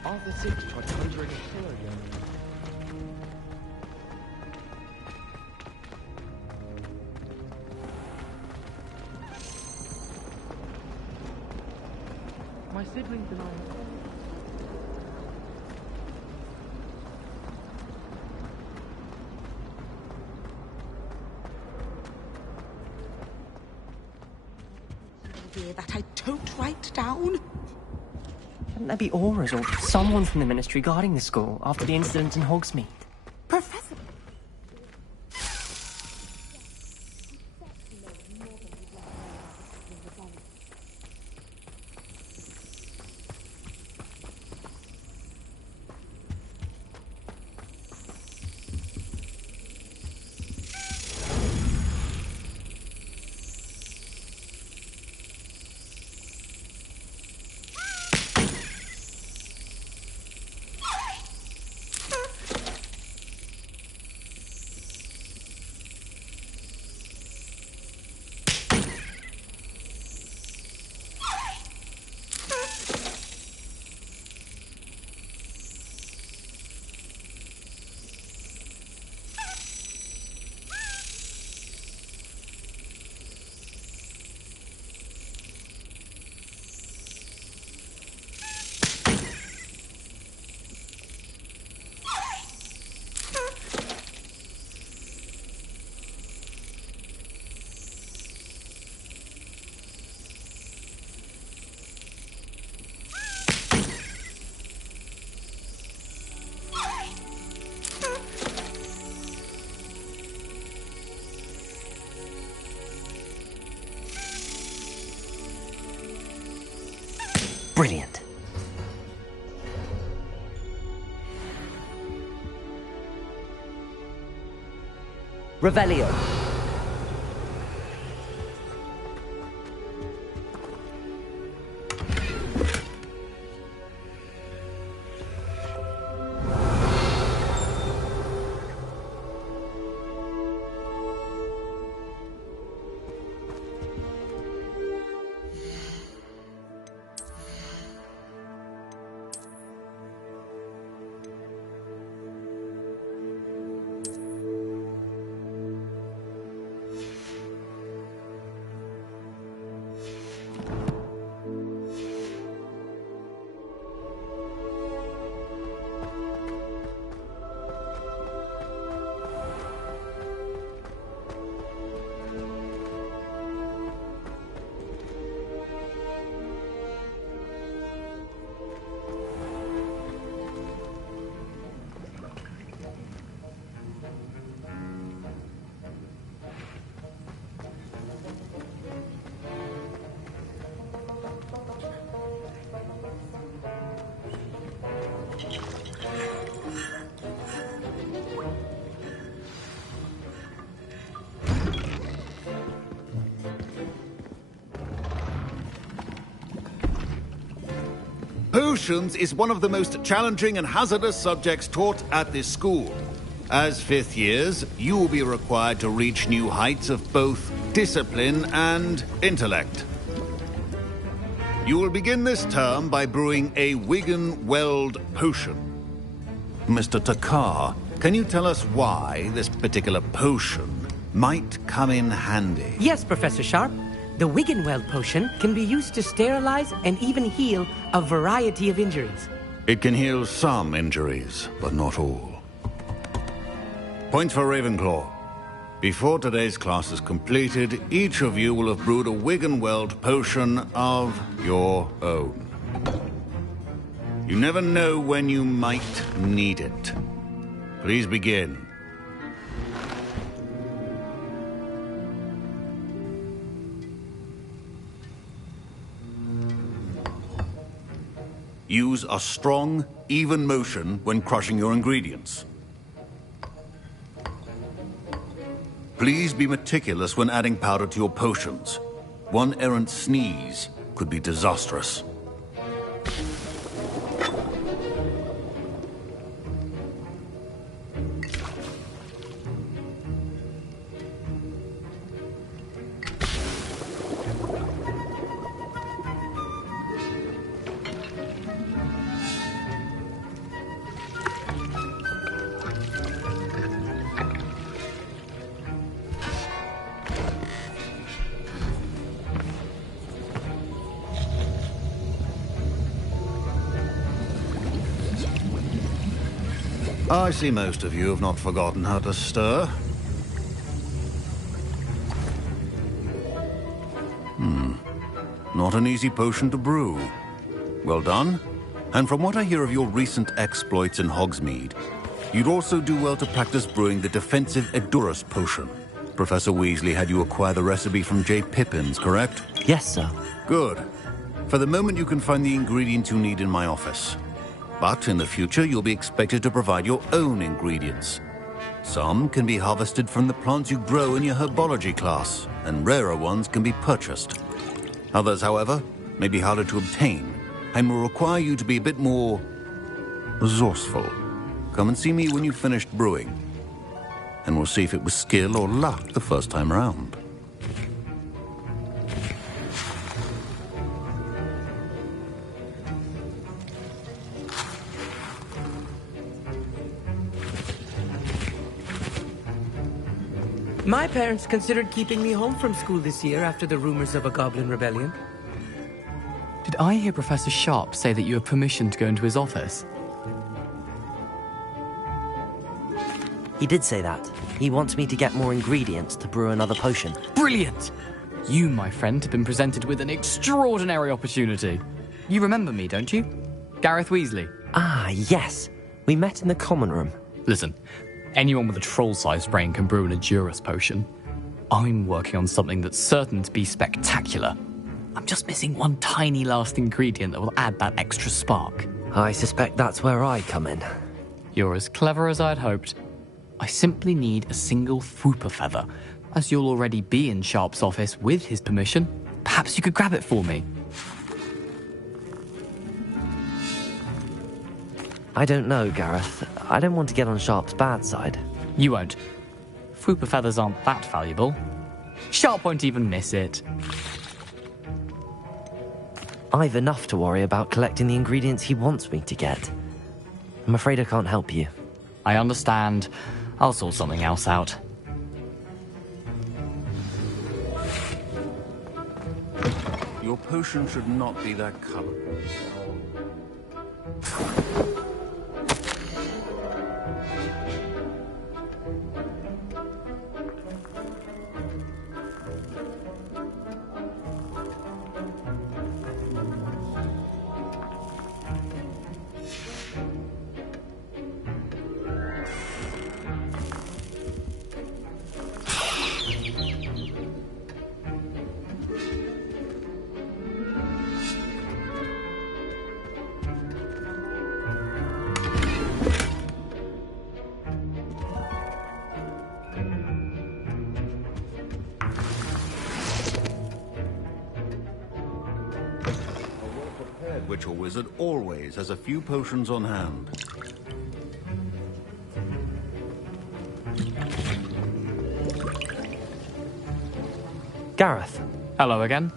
Arthur VI tried conjuring a pillar again. My siblings and I... That I don't write down? Shouldn't there be auras or someone from the Ministry guarding the school after the incident in Hogsmeade? Professor... Brilliant. Revelio. Potions is one of the most challenging and hazardous subjects taught at this school. As fifth years, you will be required to reach new heights of both discipline and intellect. You will begin this term by brewing a Wiggenweld potion. Mr. Takar, can you tell us why this particular potion might come in handy? Yes, Professor Sharp. The Wiggenweld potion can be used to sterilize and even heal a variety of injuries. It can heal some injuries, but not all. Points for Ravenclaw. Before today's class is completed, each of you will have brewed a Wiggenweld potion of your own. You never know when you might need it. Please begin. Use a strong, even motion when crushing your ingredients. Please be meticulous when adding powder to your potions. One errant sneeze could be disastrous. I see most of you have not forgotten how to stir. Not an easy potion to brew. Well done. And from what I hear of your recent exploits in Hogsmeade, you'd also do well to practice brewing the defensive Edurus potion. Professor Weasley had you acquire the recipe from J. Pippins, correct? Yes, sir. Good. For the moment, you can find the ingredients you need in my office. But in the future, you'll be expected to provide your own ingredients. Some can be harvested from the plants you grow in your herbology class, and rarer ones can be purchased. Others, however, may be harder to obtain, and will require you to be a bit more resourceful. Come and see me when you've finished brewing, and we'll see if it was skill or luck the first time around. My parents considered keeping me home from school this year after the rumors of a goblin rebellion. Did I hear Professor Sharp say that you have permission to go into his office? He did say that. He wants me to get more ingredients to brew another potion. Brilliant! You, my friend, have been presented with an extraordinary opportunity. You remember me, don't you? Gareth Weasley. Ah, yes. We met in the common room. Listen, anyone with a troll-sized brain can brew an Edurus potion. I'm working on something that's certain to be spectacular. I'm just missing one tiny last ingredient that will add that extra spark. I suspect that's where I come in. You're as clever as I'd hoped. I simply need a single Fwooper feather. As you'll already be in Sharp's office with his permission, perhaps you could grab it for me. I don't know, Gareth. I don't want to get on Sharp's bad side. You won't. Fwooper feathers aren't that valuable. Sharp won't even miss it. I've enough to worry about collecting the ingredients he wants me to get. I'm afraid I can't help you. I understand. I'll sort something else out. Your potion should not be that color. your wizard always has a few potions on hand. Gareth. Hello again.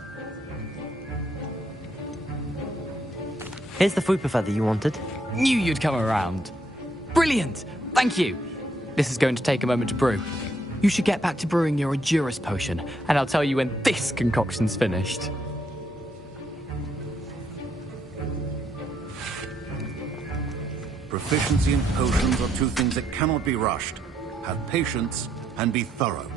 Here's the fruit feather you wanted. Knew you'd come around. Brilliant! Thank you. This is going to take a moment to brew. You should get back to brewing your Endurance potion, and I'll tell you when this concoction's finished. Proficiency in potions are two things that cannot be rushed. Have patience and be thorough.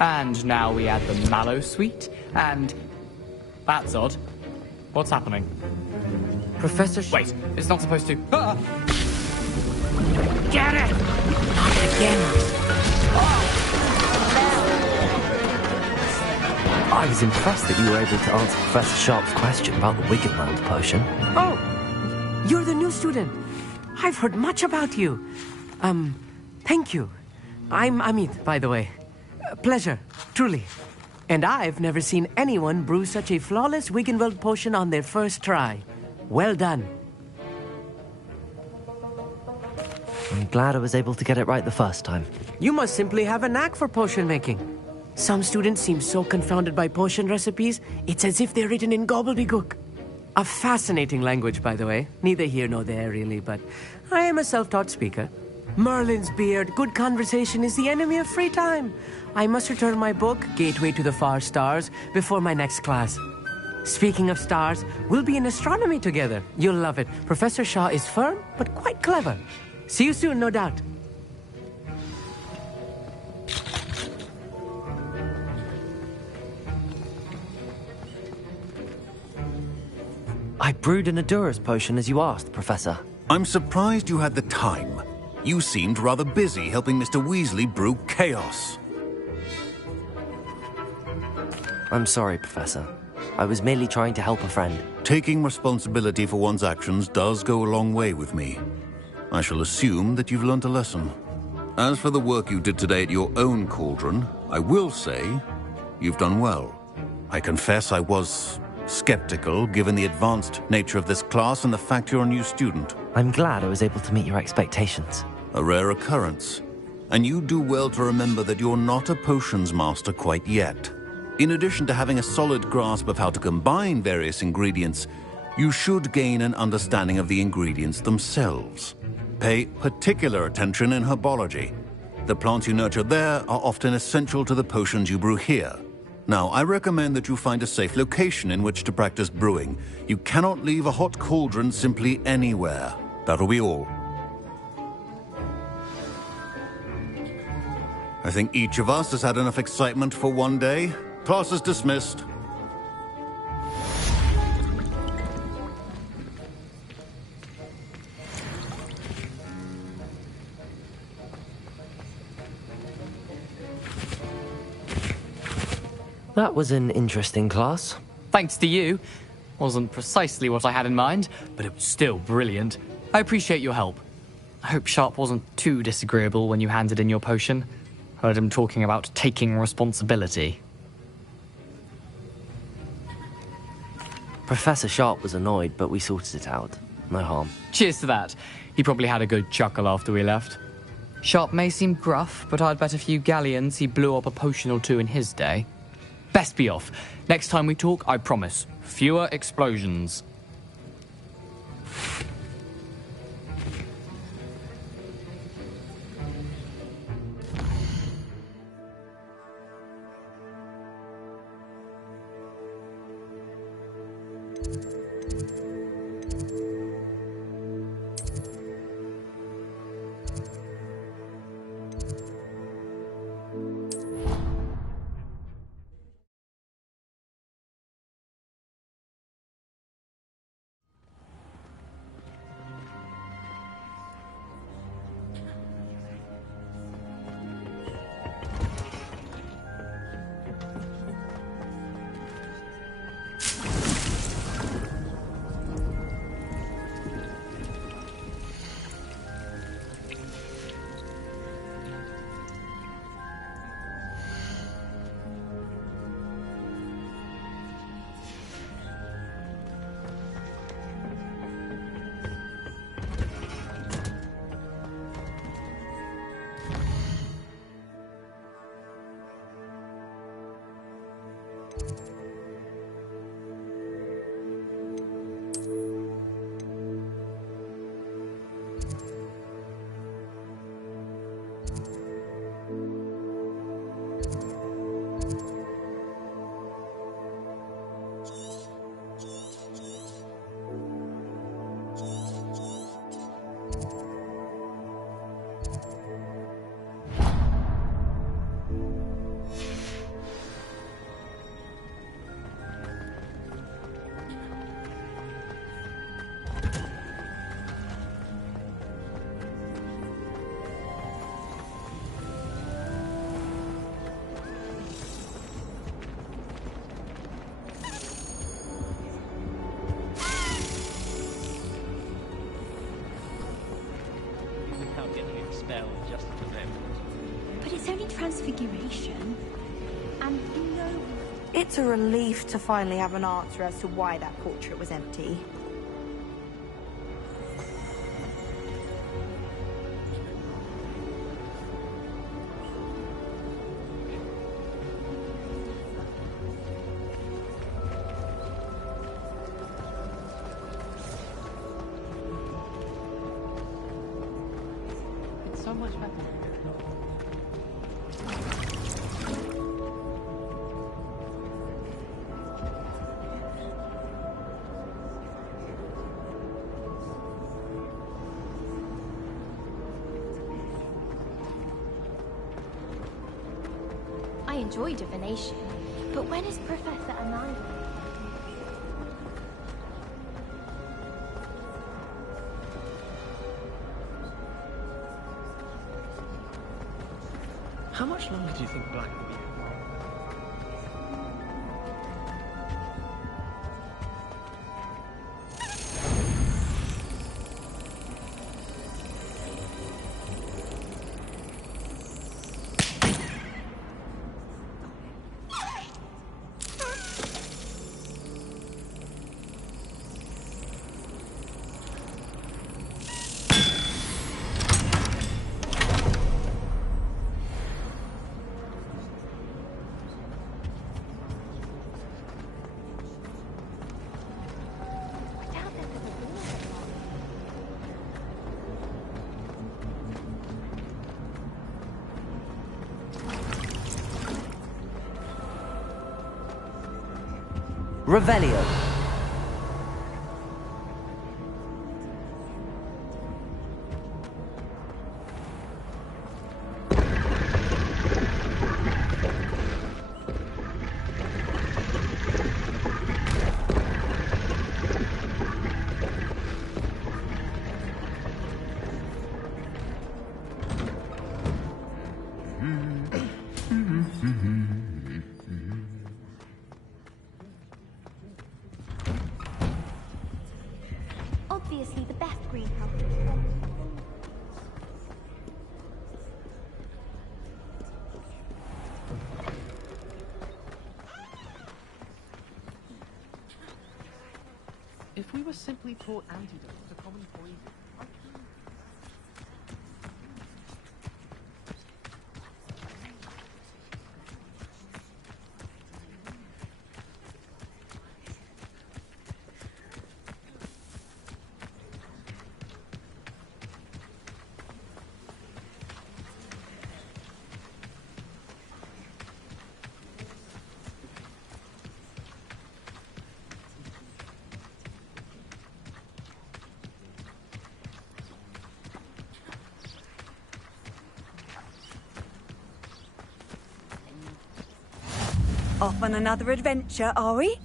And now we add the mallow sweet, and... That's odd. What's happening? Professor Wait, it's not supposed to... Ah! Get it! Not again! I was impressed that you were able to answer Professor Sharp's question about the Wiggenweld potion. Oh! You're the new student. I've heard much about you. Thank you. I'm Amit, by the way. Pleasure, truly. And I've never seen anyone brew such a flawless Wiggenweld potion on their first try. Well done. I'm glad I was able to get it right the first time. You must simply have a knack for potion making. Some students seem so confounded by potion recipes, it's as if they're written in gobbledygook. A fascinating language, by the way. Neither here nor there, really, but I am a self-taught speaker. Merlin's beard, good conversation is the enemy of free time. I must return my book, Gateway to the Far Stars, before my next class. Speaking of stars, we'll be in astronomy together. You'll love it. Professor Shaw is firm, but quite clever. See you soon, no doubt. I brewed an Endurance potion as you asked, Professor. I'm surprised you had the time. You seemed rather busy helping Mr. Weasley brew chaos. I'm sorry, Professor. I was merely trying to help a friend. Taking responsibility for one's actions does go a long way with me. I shall assume that you've learnt a lesson. As for the work you did today at your own cauldron, I will say you've done well. I confess I was skeptical given the advanced nature of this class and the fact you're a new student. I'm glad I was able to meet your expectations. A rare occurrence. And you do well to remember that you're not a potions master quite yet. In addition to having a solid grasp of how to combine various ingredients, you should gain an understanding of the ingredients themselves. Pay particular attention in herbology. The plants you nurture there are often essential to the potions you brew here. Now, I recommend that you find a safe location in which to practice brewing. You cannot leave a hot cauldron simply anywhere. That'll be all. I think each of us has had enough excitement for one day. Class is dismissed. That was an interesting class. Thanks to you. Wasn't precisely what I had in mind, but it was still brilliant. I appreciate your help. I hope Sharp wasn't too disagreeable when you handed in your potion. Heard him talking about taking responsibility. Professor Sharp was annoyed, but we sorted it out. No harm. Cheers to that. He probably had a good chuckle after we left. Sharp may seem gruff, but I'd bet a few galleons he blew up a potion or two in his day. Best be off. Next time we talk, I promise, fewer explosions. getting expelled just for them. But it's only transfiguration. And you know... It's a relief to finally have an answer as to why that portrait was empty. It's so much better. I enjoy divination, but when is Professor Amanda? How much longer do you think Black will be? Revelio. Obviously the best greenhouse. If we were simply taught antidotes to common poison... Off on another adventure, are we?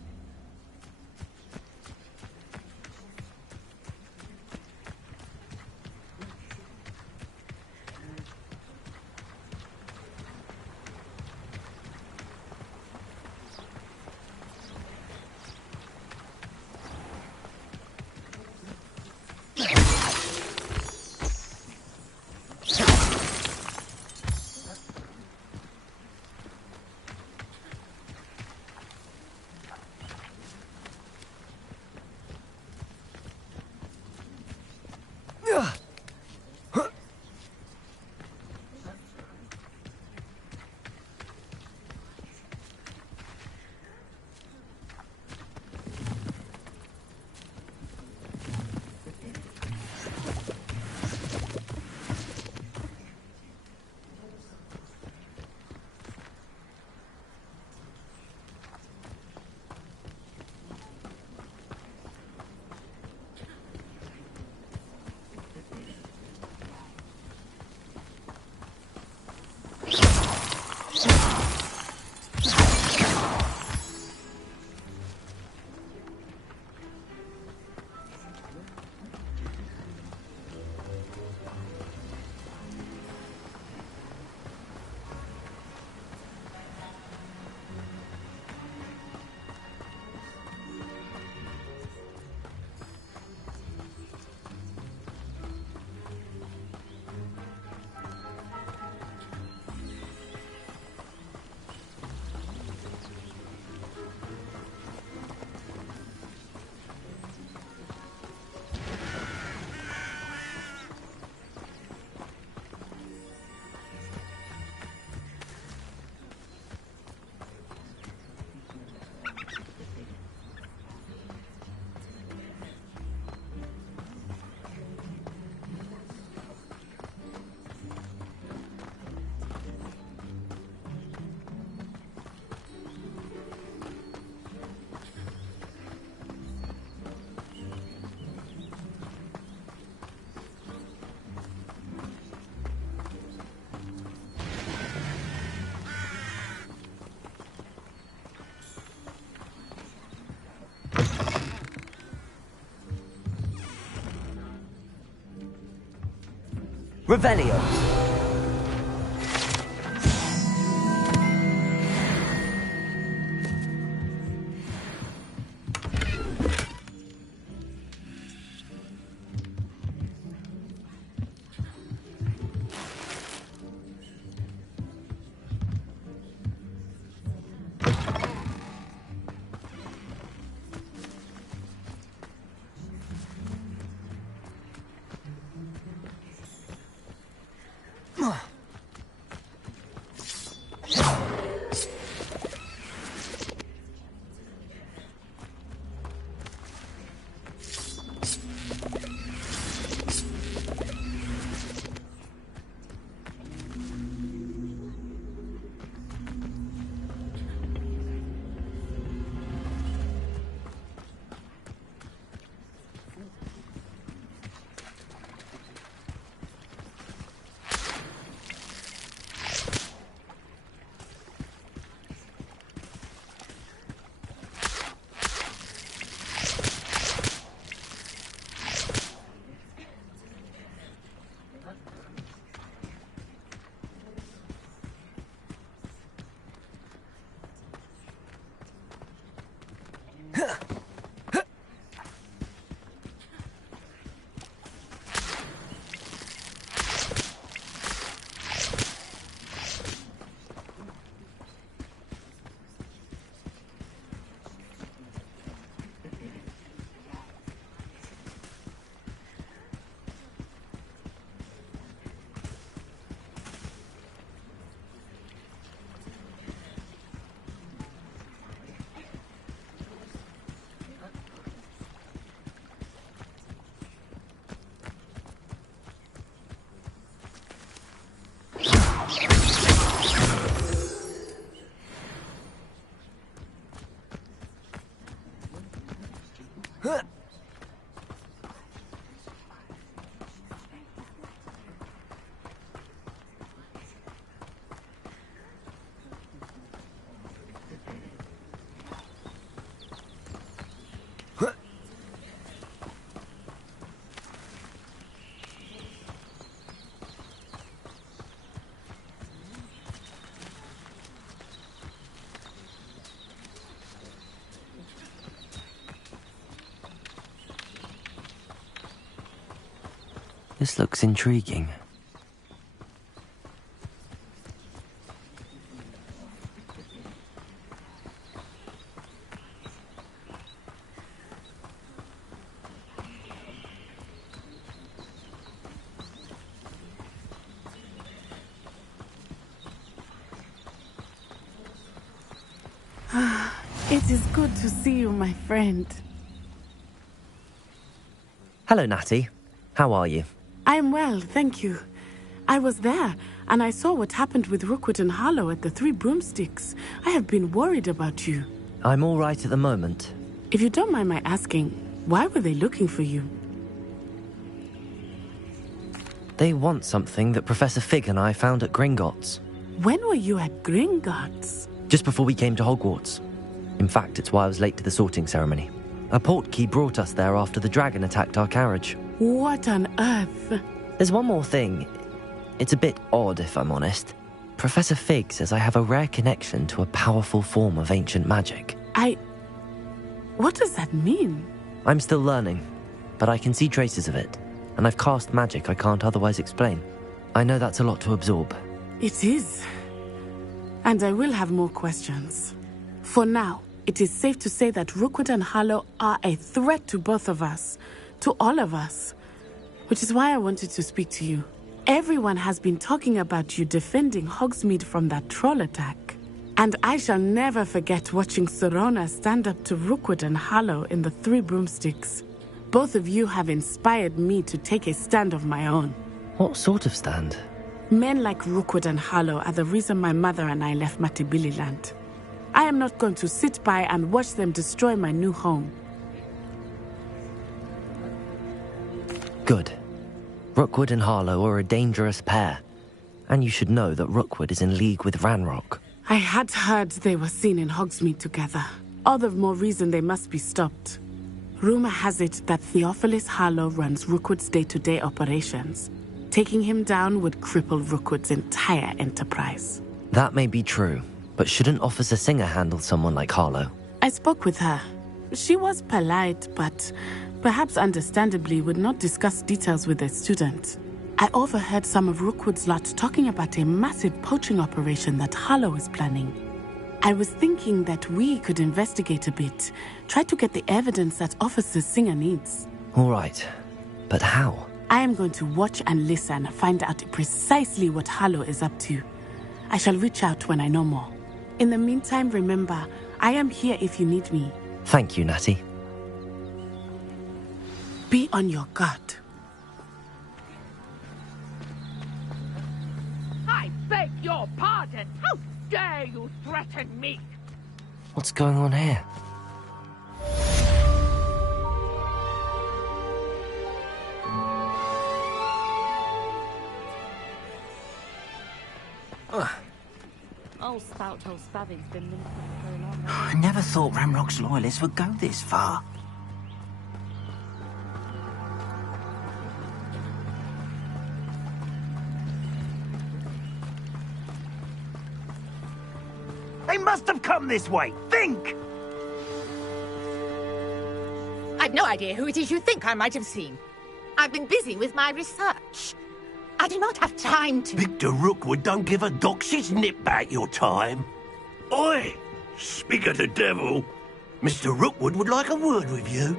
Revelio. This looks intriguing. It is good to see you, my friend. Hello, Natty. How are you? I'm well, thank you. I was there, and I saw what happened with Rookwood and Harlow at the Three Broomsticks. I have been worried about you. I'm all right at the moment. If you don't mind my asking, why were they looking for you? They want something that Professor Fig and I found at Gringotts. When were you at Gringotts? Just before we came to Hogwarts. In fact, it's why I was late to the sorting ceremony. A portkey brought us there after the dragon attacked our carriage. What on earth? There's one more thing. It's a bit odd, if I'm honest. Professor Fig says I have a rare connection to a powerful form of ancient magic. What does that mean? I'm still learning, but I can see traces of it, and I've cast magic I can't otherwise explain. I know that's a lot to absorb. It is. And I will have more questions. For now, it is safe to say that Rookwood and Harlow are a threat to both of us. To all of us. Which is why I wanted to speak to you. Everyone has been talking about you defending Hogsmeade from that troll attack. And I shall never forget watching Serona stand up to Rookwood and Harlow in the Three Broomsticks. Both of you have inspired me to take a stand of my own. What sort of stand? Men like Rookwood and Harlow are the reason my mother and I left Matabeleland. I am not going to sit by and watch them destroy my new home. Good. Rookwood and Harlow are a dangerous pair. And you should know that Rookwood is in league with Ranrock. I had heard they were seen in Hogsmeade together. All the more reason they must be stopped. Rumor has it that Theophilus Harlow runs Rookwood's day-to-day operations. Taking him down would cripple Rookwood's entire enterprise. That may be true, but shouldn't Officer Singer handle someone like Harlow? I spoke with her. She was polite, but perhaps understandably would not discuss details with a student. I overheard some of Rookwood's lot talking about a massive poaching operation that Harlow is planning. I was thinking that we could investigate a bit, try to get the evidence that Officer Singer needs. All right, but how? I am going to watch and listen, find out precisely what Harlow is up to. I shall reach out when I know more. In the meantime, remember, I am here if you need me. Thank you, Natty. Be on your guard. I beg your pardon. How dare you threaten me? What's going on here? Old spout old Spavvy's been linked with it very long. I never thought Ramrock's loyalists would go this far. They must have come this way. Think! I've no idea who it is you think I might have seen. I've been busy with my research. I do not have time to... Victor Rookwood don't give a doxy's nip back your time. Oi! Speak of the devil. Mr. Rookwood would like a word with you.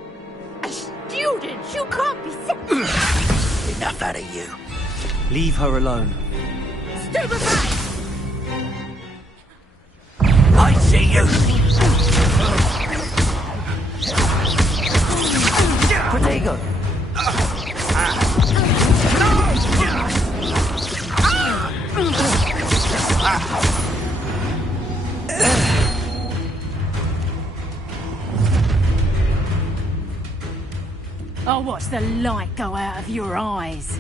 A student? You can't be... Enough out of you. Leave her alone. Stupefy! I see you! Protego! I'll watch the light go out of your eyes.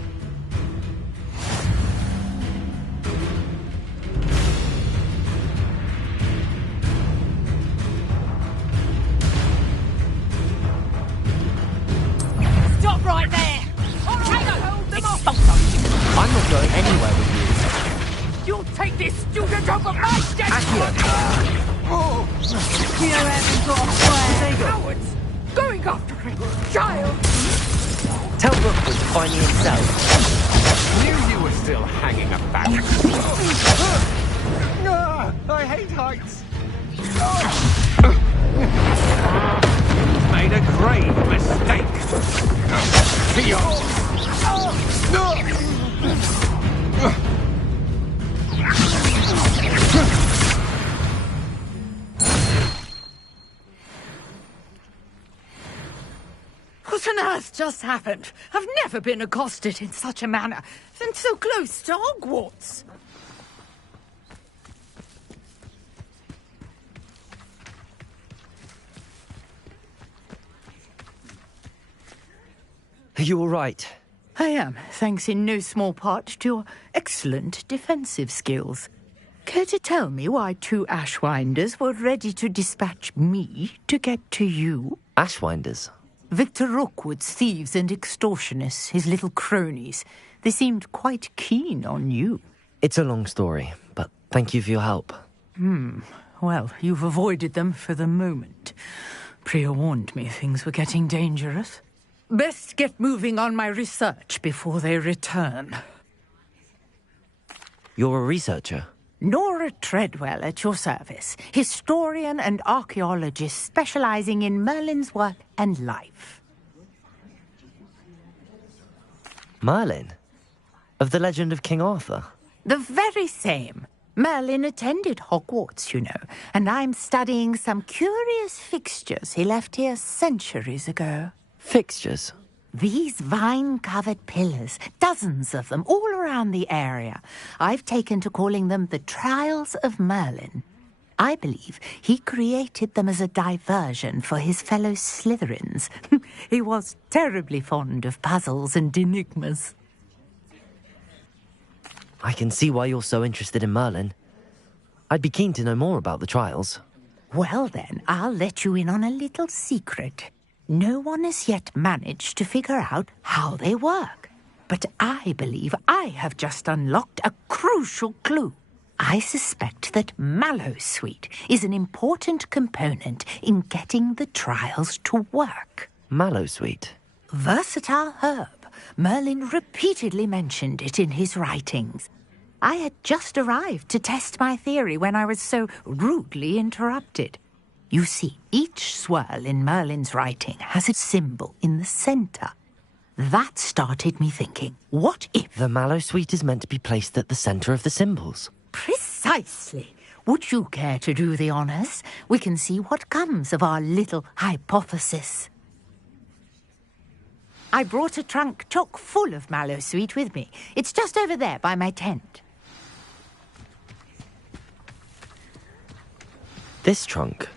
Stop right there! Hold them off! I'm not going anywhere with You'll take this student over my desk! Oh! You haven't got a plan! Cowards! Going after a child! you. Tell Rookwood to find you himself. Knew you were still hanging about. I hate heights. Made a grave mistake. What on earth just happened? I've never been accosted in such a manner, and so close to Hogwarts. Are you all right? I am, thanks in no small part to your excellent defensive skills. Care to tell me why two Ashwinders were ready to dispatch me to get to you? Ashwinders? Victor Rookwood's thieves and extortionists, his little cronies. They seemed quite keen on you. It's a long story, but thank you for your help. Well, you've avoided them for the moment. Priya warned me things were getting dangerous. Best get moving on my research before they return. You're a researcher? Nora Treadwell at your service, historian and archaeologist specializing in Merlin's work and life. Merlin? Of the legend of King Arthur? The very same. Merlin attended Hogwarts, you know, and I'm studying some curious fixtures he left here centuries ago. Fixtures? These vine-covered pillars, dozens of them, all around the area. I've taken to calling them the Trials of Merlin. I believe he created them as a diversion for his fellow Slytherins. He was terribly fond of puzzles and enigmas. I can see why you're so interested in Merlin. I'd be keen to know more about the trials. Well then, I'll let you in on a little secret. No one has yet managed to figure out how they work. But I believe I have just unlocked a crucial clue. I suspect that mallowsweet is an important component in getting the trials to work. Mallowsweet? Versatile herb. Merlin repeatedly mentioned it in his writings. I had just arrived to test my theory when I was so rudely interrupted. You see, each swirl in Merlin's writing has a symbol in the centre. That started me thinking, what if... The mallowsweet is meant to be placed at the centre of the symbols. Precisely. Would you care to do the honours? We can see what comes of our little hypothesis. I brought a trunk chock full of mallowsweet with me. It's just over there by my tent. This trunk?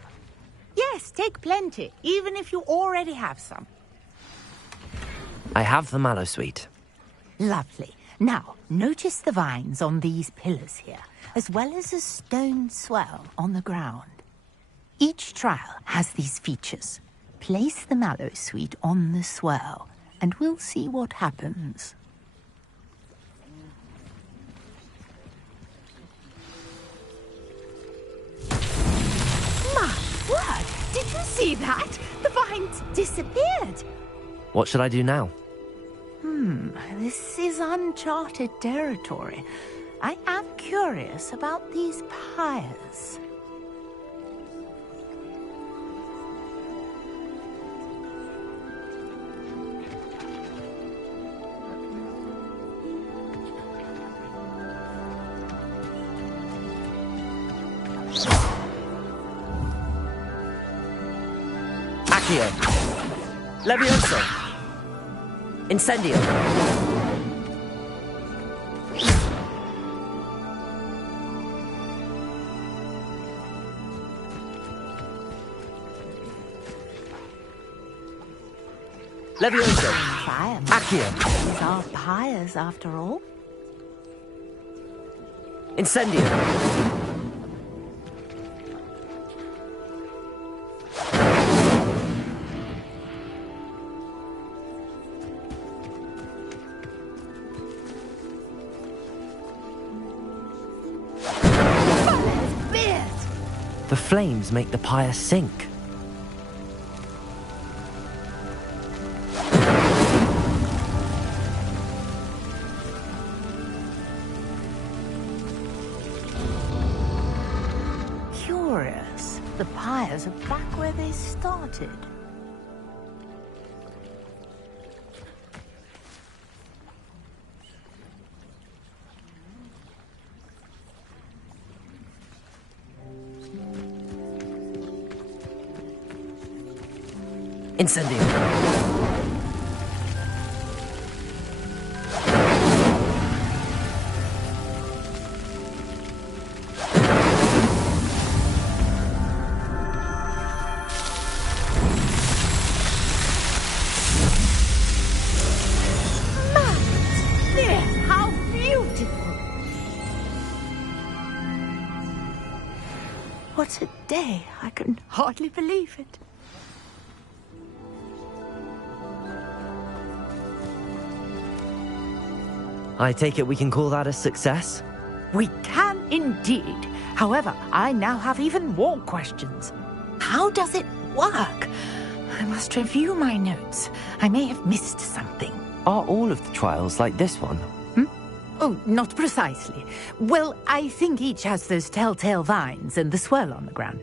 Yes, take plenty, even if you already have some. I have the mallowsweet. Lovely. Now, notice the vines on these pillars here, as well as a stone swell on the ground. Each trial has these features. Place the mallowsweet on the swell, and we'll see what happens. My word! Did you see that? The vines disappeared. What should I do now? This is uncharted territory. I am curious about these pyres. Accio! Levioso! Incendio! Levioso! Fire. Accio! These are pyres, after all. Incendio! The flames make the pyre sink. Curious. The pyres are back where they started. Incendio! How beautiful! What a day! I can hardly believe it. I take it we can call that a success? We can indeed. However, I now have even more questions. How does it work? I must review my notes. I may have missed something. Are all of the trials like this one? Oh, not precisely. Well, I think each has those telltale vines and the swirl on the ground.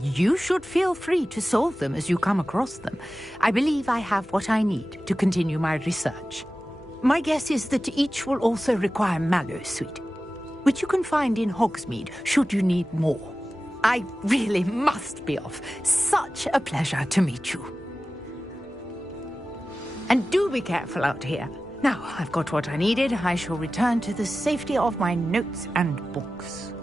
You should feel free to solve them as you come across them. I believe I have what I need to continue my research. My guess is that each will also require mallowsweet, which you can find in Hogsmeade should you need more. I really must be off. Such a pleasure to meet you. And do be careful out here. Now I've got what I needed, I shall return to the safety of my notes and books.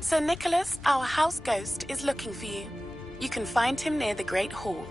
Sir Nicholas, our house ghost, is looking for you. You can find him near the Great Hall.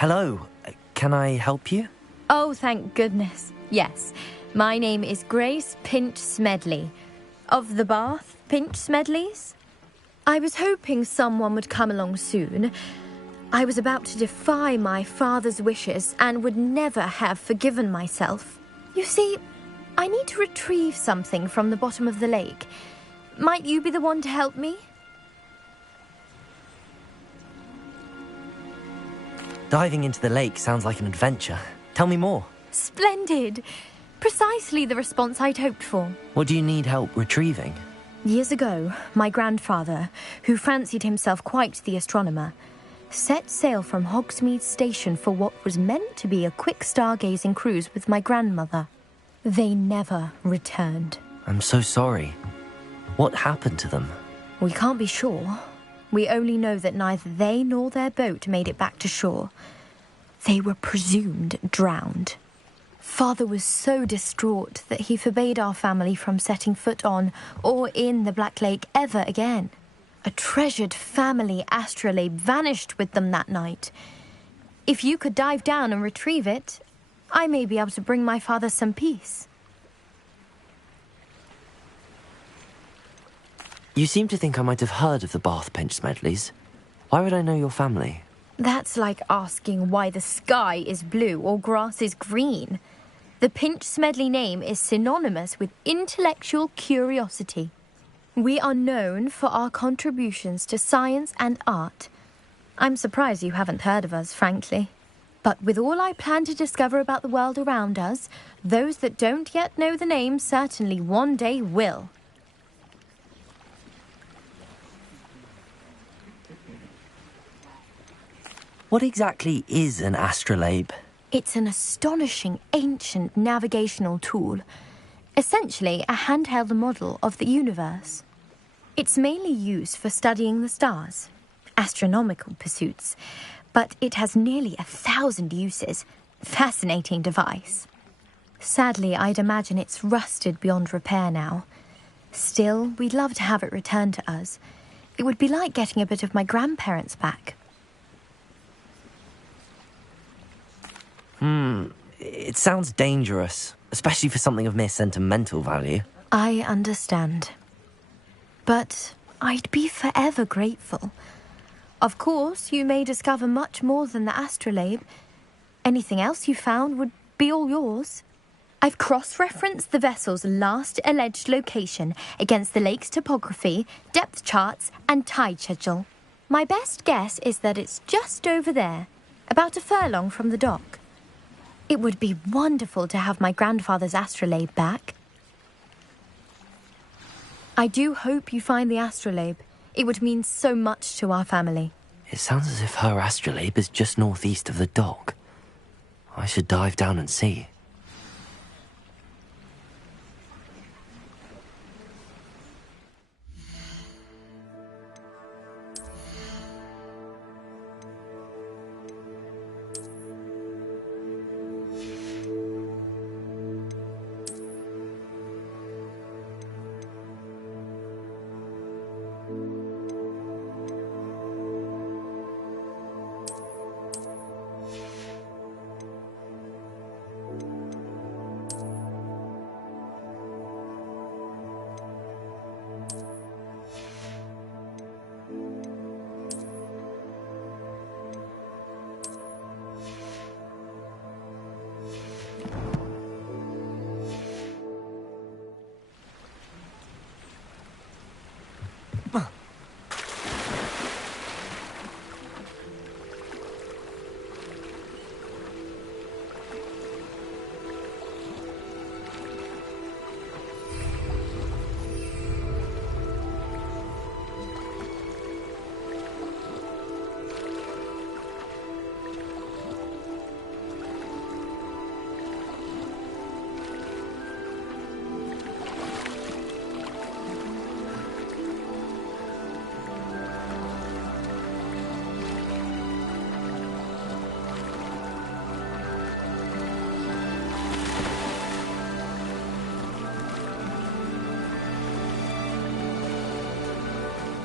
Hello. Can I help you? Oh, thank goodness. Yes. My name is Grace Pinch Smedley. Of the Bath Pinch Smedleys? I was hoping someone would come along soon. I was about to defy my father's wishes and would never have forgiven myself. You see, I need to retrieve something from the bottom of the lake. Might you be the one to help me? Diving into the lake sounds like an adventure. Tell me more. Splendid! Precisely the response I'd hoped for. What do you need help retrieving? Years ago, my grandfather, who fancied himself quite the astronomer, set sail from Hogsmeade Station for what was meant to be a quick stargazing cruise with my grandmother. They never returned. I'm so sorry. What happened to them? We can't be sure. We only know that neither they nor their boat made it back to shore. They were presumed drowned. Father was so distraught that he forbade our family from setting foot on or in the Black Lake ever again. A treasured family astrolabe vanished with them that night. If you could dive down and retrieve it, I may be able to bring my father some peace. You seem to think I might have heard of the Bath Pinch Smedleys. Why would I know your family? That's like asking why the sky is blue or grass is green. The Pinch Smedley name is synonymous with intellectual curiosity. We are known for our contributions to science and art. I'm surprised you haven't heard of us, frankly. But with all I plan to discover about the world around us, those that don't yet know the name certainly one day will. What exactly is an astrolabe? It's an astonishing ancient navigational tool, essentially a handheld model of the universe. It's mainly used for studying the stars, astronomical pursuits, but it has nearly 1,000 uses. Fascinating device. Sadly, I'd imagine it's rusted beyond repair now. Still, we'd love to have it returned to us. It would be like getting a bit of my grandparents back. It sounds dangerous, especially for something of mere sentimental value. I understand. But I'd be forever grateful. Of course, you may discover much more than the astrolabe. Anything else you found would be all yours. I've cross-referenced the vessel's last alleged location against the lake's topography, depth charts, and tide schedule. My best guess is that it's just over there, about a furlong from the dock. It would be wonderful to have my grandfather's astrolabe back. I do hope you find the astrolabe. It would mean so much to our family. It sounds as if her astrolabe is just northeast of the dock. I should dive down and see.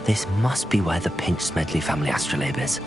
This must be where the Pinch Smedley family astrolabe is.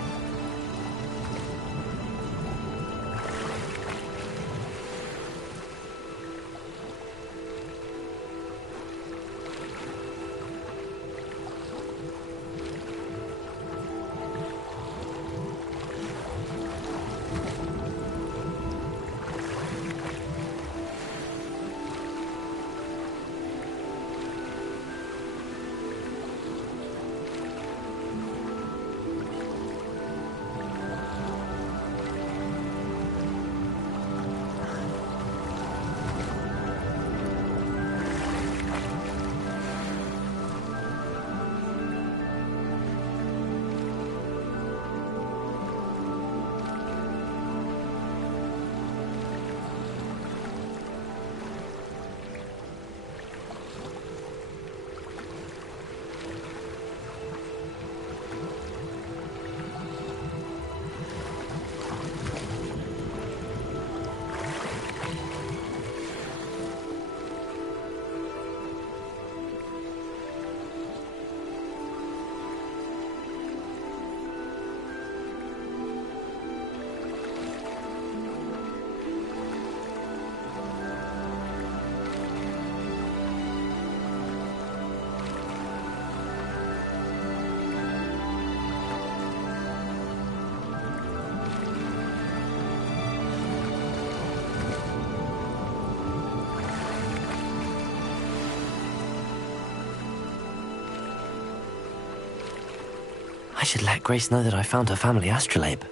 I should let Grace know that I found her family astrolabe.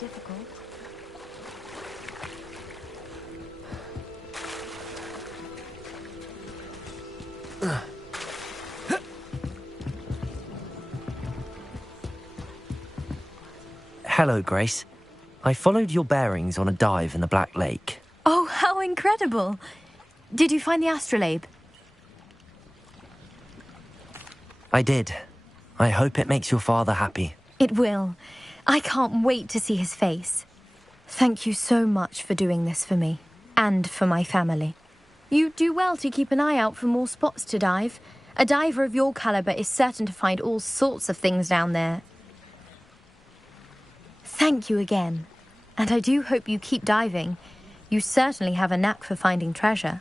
Difficult. Hello, Grace. I followed your bearings on a dive in the Black Lake. Oh, how incredible! Did you find the astrolabe? I did. I hope it makes your father happy. It will. I can't wait to see his face. Thank you so much for doing this for me, and for my family. You do well to keep an eye out for more spots to dive. A diver of your caliber is certain to find all sorts of things down there. Thank you again, and I do hope you keep diving. You certainly have a knack for finding treasure.